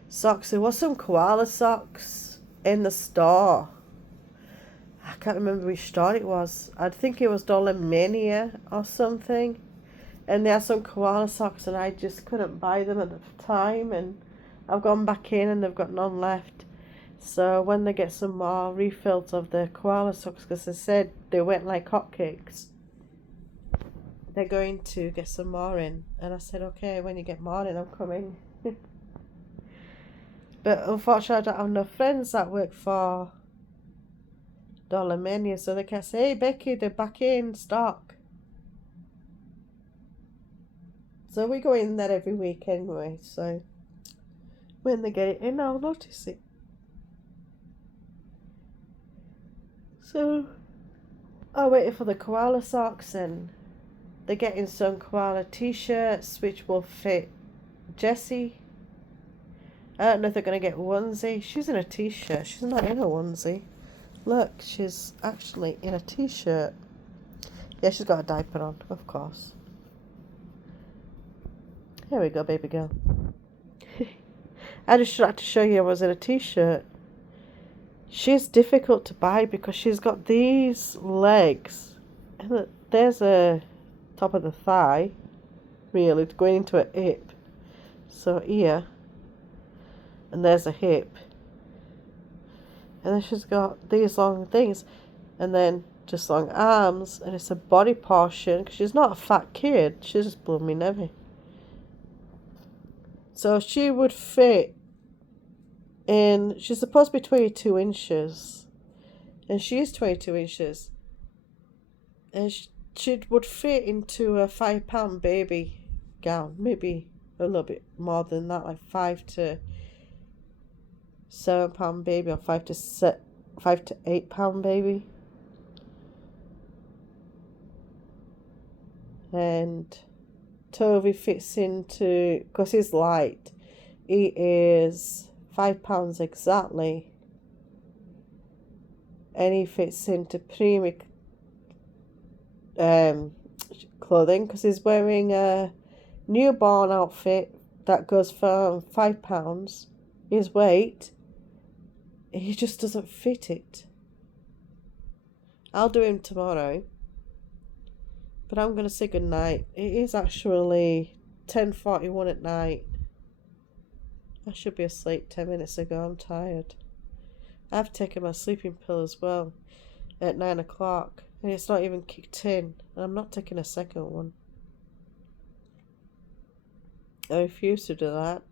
socks. There was some koala socks in the store. I can't remember which store it was. I think it was Dollar Mania or something. And they had some koala socks and I just couldn't buy them at the time. And I've gone back in and they've got none left. So when they get some more refills of the koala socks, because they said they went like hotcakes, they're going to get some more in. And I said, okay, when you get more in, I'm coming. But unfortunately, I don't have enough friends that work for Dollar Mania, so they can say, hey Becky, they're back in stock. So we go in there every week anyway, so when they get it in, I'll notice it. So I'm waiting for the koala socks, and they're getting some koala t-shirts which will fit Jessie. I don't know if they're going to get a onesie. She's in a t-shirt. She's not in a onesie. Look, she's actually in a t-shirt. Yeah, she's got a diaper on, of course. Here we go, baby girl. I just like to show you I was in a t-shirt. She's difficult to buy because she's got these legs. And there's a top of the thigh, really, going into a hip. So here, and there's a hip. And then she's got these long things, and then just long arms, and it's a body portion, because she's not a fat kid, she's just blooming heavy. So she would fit in, she's supposed to be 22 inches, and she is 22 inches, and she would fit into a 5-pound baby gown, maybe a little bit more than that, like 5 to 7-pound baby, or 5 to 8-pound baby. And Toby fits into, because he's light, he is 5 pounds exactly, and he fits into preemie clothing, because he's wearing a newborn outfit that goes for 5 pounds. His weight, he just doesn't fit it. I'll do him tomorrow, but I'm going to say goodnight. It is actually 10:41 at night. I should be asleep 10 minutes ago. I'm tired. I've taken my sleeping pill as well at 9 o'clock, and it's not even kicked in, and I'm not taking a second one. I refuse to do that.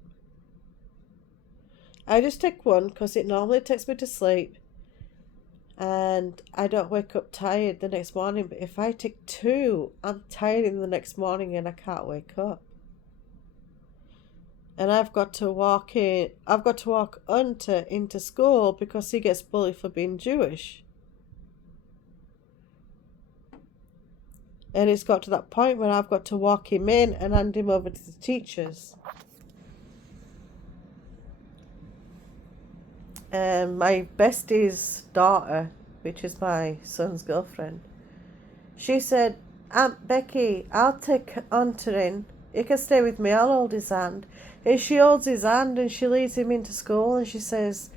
I just take one because it normally takes me to sleep and I don't wake up tired the next morning. But if I take two, I'm tired in the next morning and I can't wake up. And I've got to walk Hunter into school because he gets bullied for being Jewish. And it's got to that point where I've got to walk him in and hand him over to the teachers. And my bestie's daughter, which is my son's girlfriend, she said, Aunt Becky, I'll take Hunter in. He can stay with me, I'll hold his hand. And she holds his hand and she leads him into school and she says,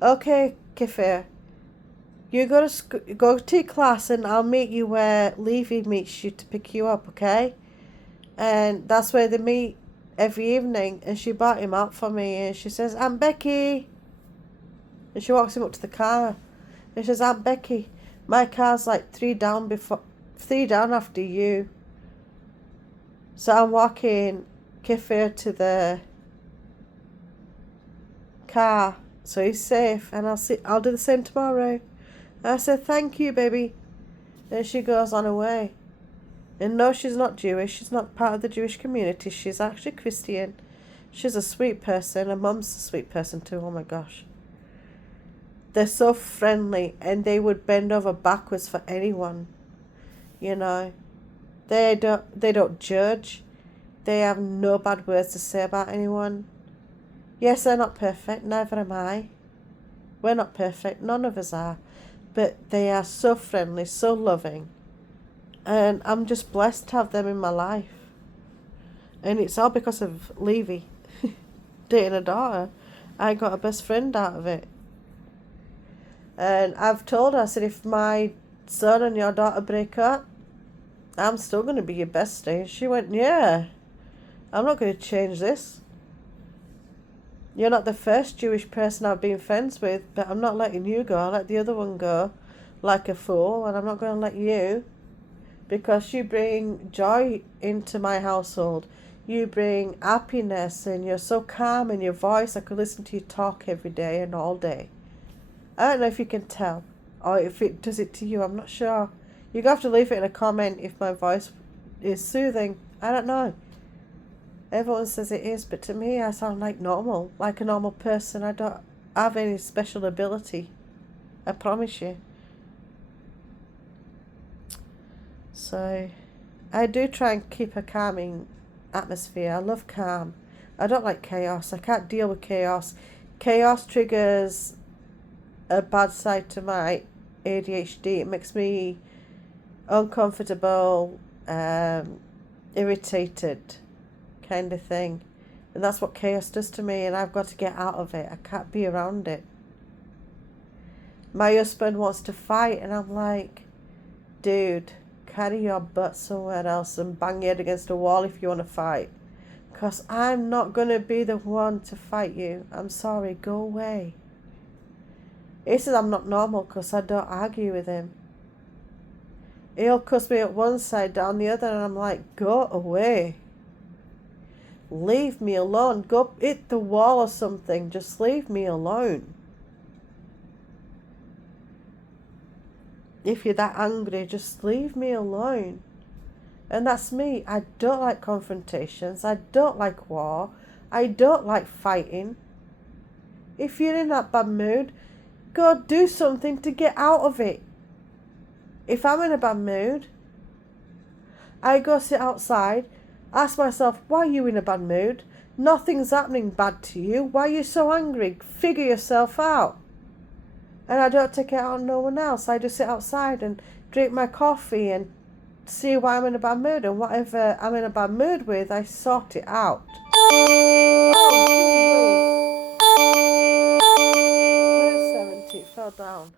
okay, Kefir, you go to your class and I'll meet you where Levi meets you to pick you up, okay? And that's where they meet every evening. And she brought him up for me and she says, Aunt Becky. And she walks him up to the car. And she says, Aunt Becky, my car's like 3 down after you. So I'm walking Kefir to the car so he's safe and I'll do the same tomorrow. I said, thank you, baby. And she goes on her way. And no, she's not Jewish. She's not part of the Jewish community. She's actually Christian. She's a sweet person. Her mum's a sweet person too. Oh my gosh. They're so friendly and they would bend over backwards for anyone. You know. They don't judge. They have no bad words to say about anyone. Yes, they're not perfect. Neither am I. We're not perfect. None of us are. But they are so friendly, so loving. And I'm just blessed to have them in my life. And it's all because of Levi dating a daughter. I got a best friend out of it. And I've told her, I said, if my son and your daughter break up, I'm still going to be your bestie. She went, yeah, I'm not going to change this. You're not the first Jewish person I've been friends with, but I'm not letting you go. I let the other one go like a fool, and I'm not going to let you because you bring joy into my household. You bring happiness, and you're so calm in your voice. I could listen to you talk every day and all day. I don't know if you can tell or if it does it to you. I'm not sure. You're going to have to leave it in a comment if my voice is soothing. I don't know. Everyone says it is, but to me I sound like normal, like a normal person. I don't have any special ability. I promise you. So, I do try and keep a calming atmosphere. I love calm. I don't like chaos. I can't deal with chaos. Chaos triggers a bad side to my ADHD. It makes me uncomfortable, irritated, kind of thing. And that's what chaos does to me, and I've got to get out of it. I can't be around it. My husband wants to fight, and I'm like, dude, carry your butt somewhere else and bang your head against a wall if you want to fight. Because I'm not going to be the one to fight you. I'm sorry, go away. He says I'm not normal because I don't argue with him. He'll cuss me at one side, down the other, and I'm like, go away. Leave me alone. Go hit the wall or something. Just leave me alone. If you're that angry, just leave me alone. And that's me. I don't like confrontations. I don't like war. I don't like fighting. If you're in that bad mood, go do something to get out of it. If I'm in a bad mood, I go sit outside, ask myself, why are you in a bad mood? Nothing's happening bad to you. Why are you so angry? Figure yourself out. And I don't take it out on no one else. I just sit outside and drink my coffee and see why I'm in a bad mood. And whatever I'm in a bad mood with, I sort it out. Oh, 70, it fell down.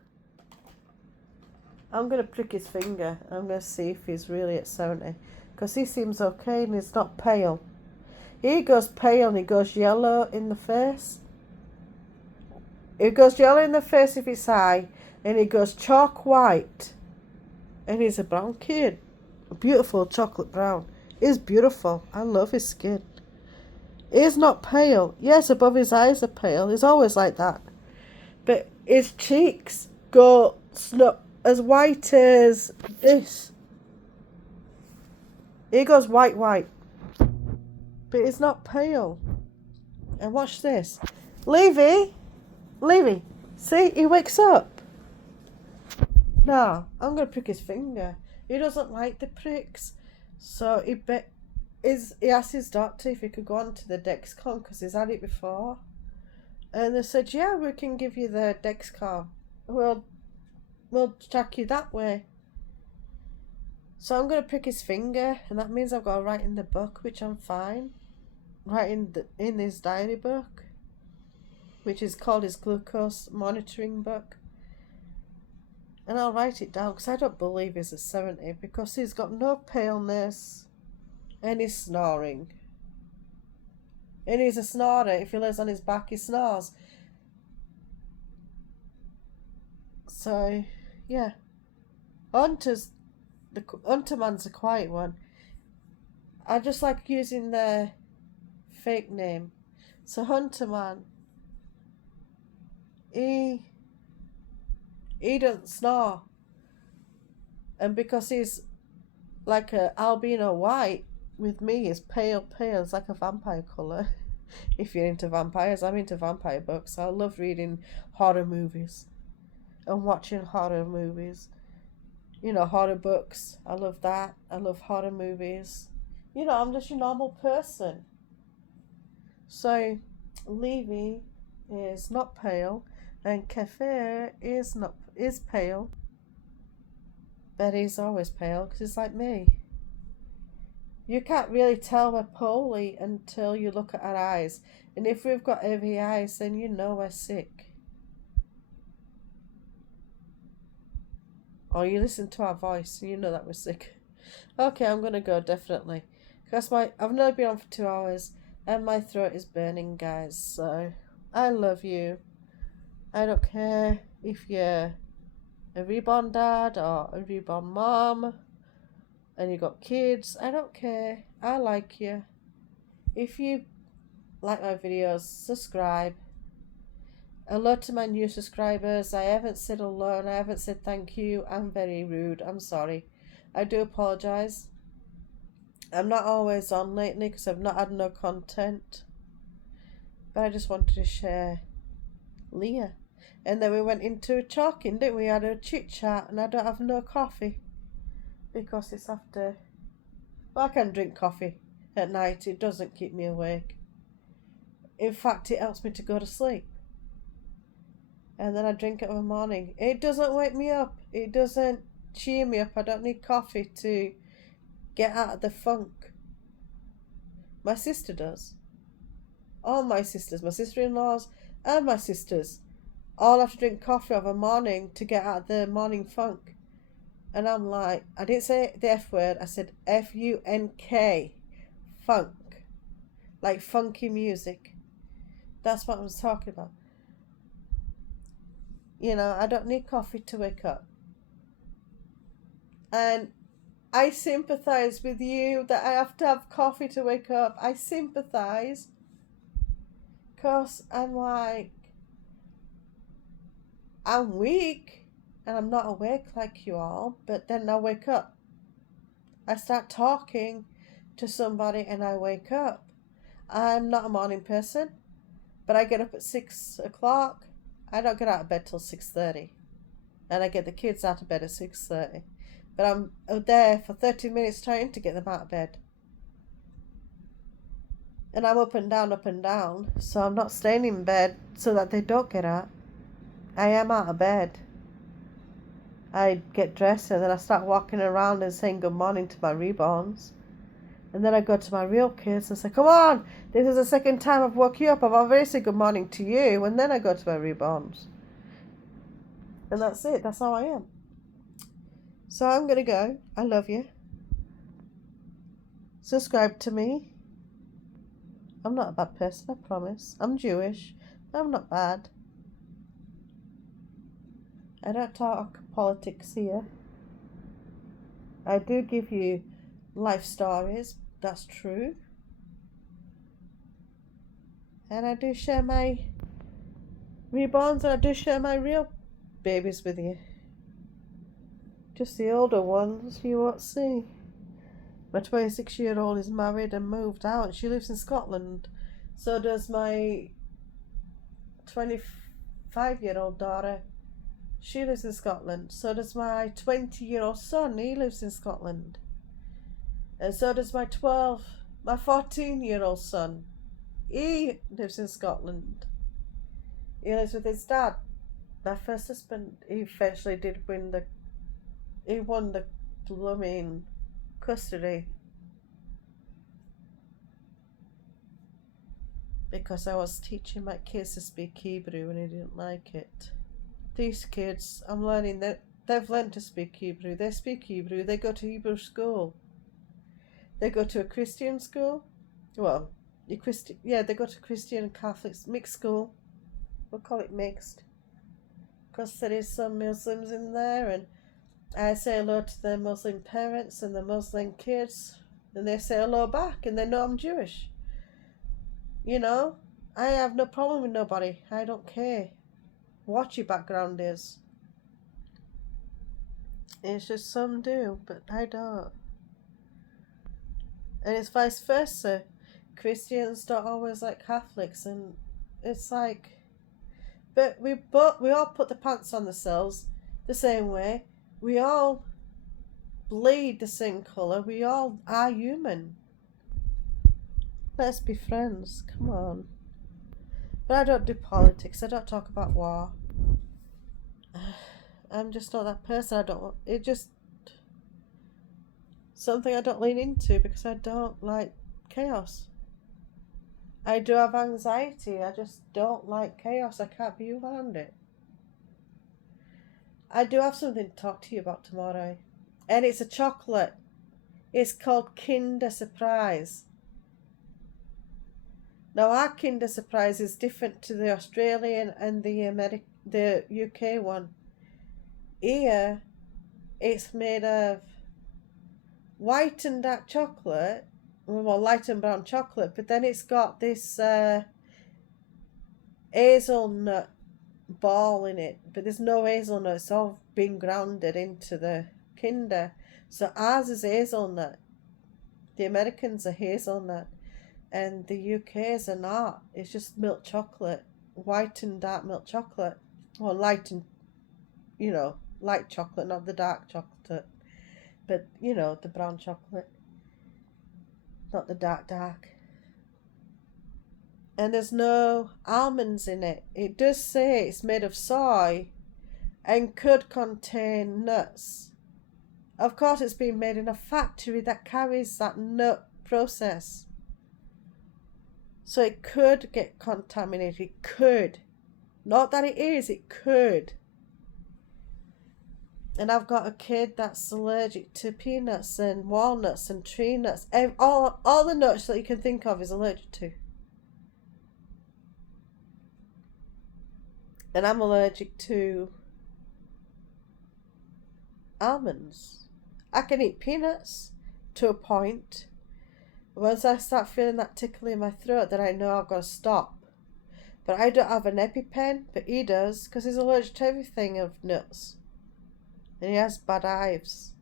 I'm going to prick his finger. I'm going to see if he's really at 70. Because he seems okay and he's not pale. He goes pale and he goes yellow in the face. He goes yellow in the face if it's high. And he goes chalk white. And he's a brown kid. A beautiful chocolate brown. He's beautiful. I love his skin. He's not pale. Yes, above his eyes are pale. He's always like that. But his cheeks go as white as this. He goes white. But he's not pale. And watch this. Levi, see, he wakes up. Now, I'm going to prick his finger. He doesn't like the pricks. So he asked his doctor if he could go on to the Dexcom because he's had it before. And they said, yeah, we can give you the Dexcom. We'll track you that way. So I'm going to prick his finger, and that means I've got to write in the book, which I'm fine. Write in his diary book, which is called his glucose monitoring book. And I'll write it down because I don't believe he's at 70 because he's got no paleness and he's snoring. And he's a snorer. If he lays on his back, he snores. So, yeah. Hunter man's a quiet one. I just like using the fake name. So Hunter man, he doesn't snore. And because he's like a albino white, with me is pale. It's like a vampire colour. If you're into vampires, I'm into vampire books. I love reading horror movies and watching horror movies. You know, horror books. I love that. I love horror movies. You know, I'm just a normal person. So, Levi is not pale, and Kefir is pale. But he's always pale because he's like me. You can't really tell we're poorly until you look at our eyes. And if we've got heavy eyes, then you know we're sick. Or you listen to our voice and you know that we're sick. Okay, I'm going to go, definitely. Because I've nearly been on for 2 hours and my throat is burning, guys. So, I love you. I don't care if you're a reborn dad or a reborn mom and you got kids. I don't care. I like you. If you like my videos, subscribe. Hello to my new subscribers. I haven't said hello and I haven't said thank you. I'm very rude. I'm sorry. I do apologise. I'm not always on lately because I've not had no content. But I just wanted to share Leah. And then we went into a talking, didn't we? Had a chit chat and I don't have no coffee. Because it's after... Well, I can drink coffee at night. It doesn't keep me awake. In fact, it helps me to go to sleep. And then I drink it in the morning. It doesn't wake me up. It doesn't cheer me up. I don't need coffee to get out of the funk. My sister does. All my sisters, my sister-in-laws and my sisters, all have to drink coffee of a morning to get out of the morning funk. And I'm like, I didn't say the F word, I said F-U-N-K, funk. Like funky music. That's what I was talking about. You know, I don't need coffee to wake up. And I sympathise with you that I have to have coffee to wake up. I sympathise. Because I'm like, I'm weak. And I'm not awake like you all, but then I wake up. I start talking to somebody and I wake up. I'm not a morning person, but I get up at 6 o'clock. I don't get out of bed till 6:30. And I get the kids out of bed at 6:30. But I'm there for 30 minutes trying to get them out of bed. And I'm up and down, so I'm not staying in bed so that they don't get out. I am out of bed. I get dressed and then I start walking around and saying good morning to my reborns. And then I go to my real kids and say, come on, this is the second time I've woke you up. I've already said good morning to you. And then I go to my reborns. And that's it. That's how I am. So I'm going to go. I love you. Subscribe to me. I'm not a bad person, I promise. I'm Jewish. I'm not bad. I don't talk politics here. I do give you life stories. That's true. And I do share my reborns, and I do share my real babies with you. Just the older ones you won't see. My 26-year-old is married and moved out. She lives in Scotland. So does my 25-year-old daughter. She lives in Scotland. So does my 20-year-old son. He lives in Scotland. And so does my 14-year-old son. He lives in Scotland. He lives with his dad. My first husband, he eventually did win he won the blooming custody. Because I was teaching my kids to speak Hebrew and he didn't like it. These kids, I'm learning that they've learned to speak Hebrew. They speak Hebrew. They go to Hebrew school. They go to a Christian school. Well, they go to Christian and Catholics mixed school. We'll call it mixed. Because there is some Muslims in there, and I say hello to their Muslim parents and the Muslim kids, and they say hello back, and they know I'm Jewish. You know, I have no problem with nobody. I don't care what your background is. It's just some do, but I don't. And it's vice versa. Christians don't always like Catholics, and it's like, but we all put the pants on ourselves the same way. We all bleed the same colour. We all are human. Let's be friends. Come on. But I don't do politics. I don't talk about war. I'm just not that person. It just something I don't lean into because I don't like chaos. I do have anxiety. I just don't like chaos. I can't be around it. I do have something to talk to you about tomorrow. And it's a chocolate. It's called Kinder Surprise. Now our Kinder Surprise is different to the Australian and the UK one. Here, it's made of white and dark chocolate, well, light and brown chocolate, but then it's got this hazelnut ball in it, but there's no hazelnut. It's all been grounded into the Kinder. So ours is hazelnut. The Americans are hazelnut, and the UK's are not. It's just milk chocolate, white and dark milk chocolate, or light and, light chocolate, not the dark chocolate, but the brown chocolate, not the dark. And there's no almonds in it. It does say it's made of soy and could contain nuts. Of course, it's been made in a factory that carries that nut process. So it could get contaminated. It could. Not that it is, it could. And I've got a kid that's allergic to peanuts and walnuts and tree nuts. All the nuts that you can think of is allergic to. And I'm allergic to almonds. I can eat peanuts to a point. Once I start feeling that tickle in my throat, then I know I've got to stop. But I don't have an EpiPen, but he does, because he's allergic to everything of nuts. And he has bad hives.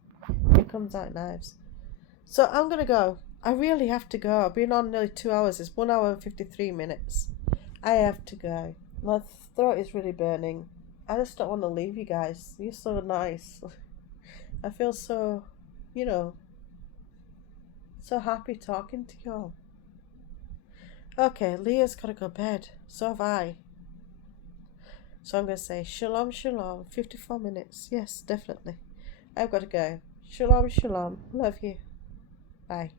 It comes out in hives. So I'm going to go. I really have to go. I've been on nearly 2 hours. It's 1 hour and 53 minutes. I have to go. My throat is really burning. I just don't want to leave you guys. You're so nice. I feel so, so happy talking to you all. Okay, Leah's got to go to bed. So have I. So I'm going to say shalom, shalom. 54 minutes. Yes, definitely. I've got to go. Shalom, shalom. Love you. Bye.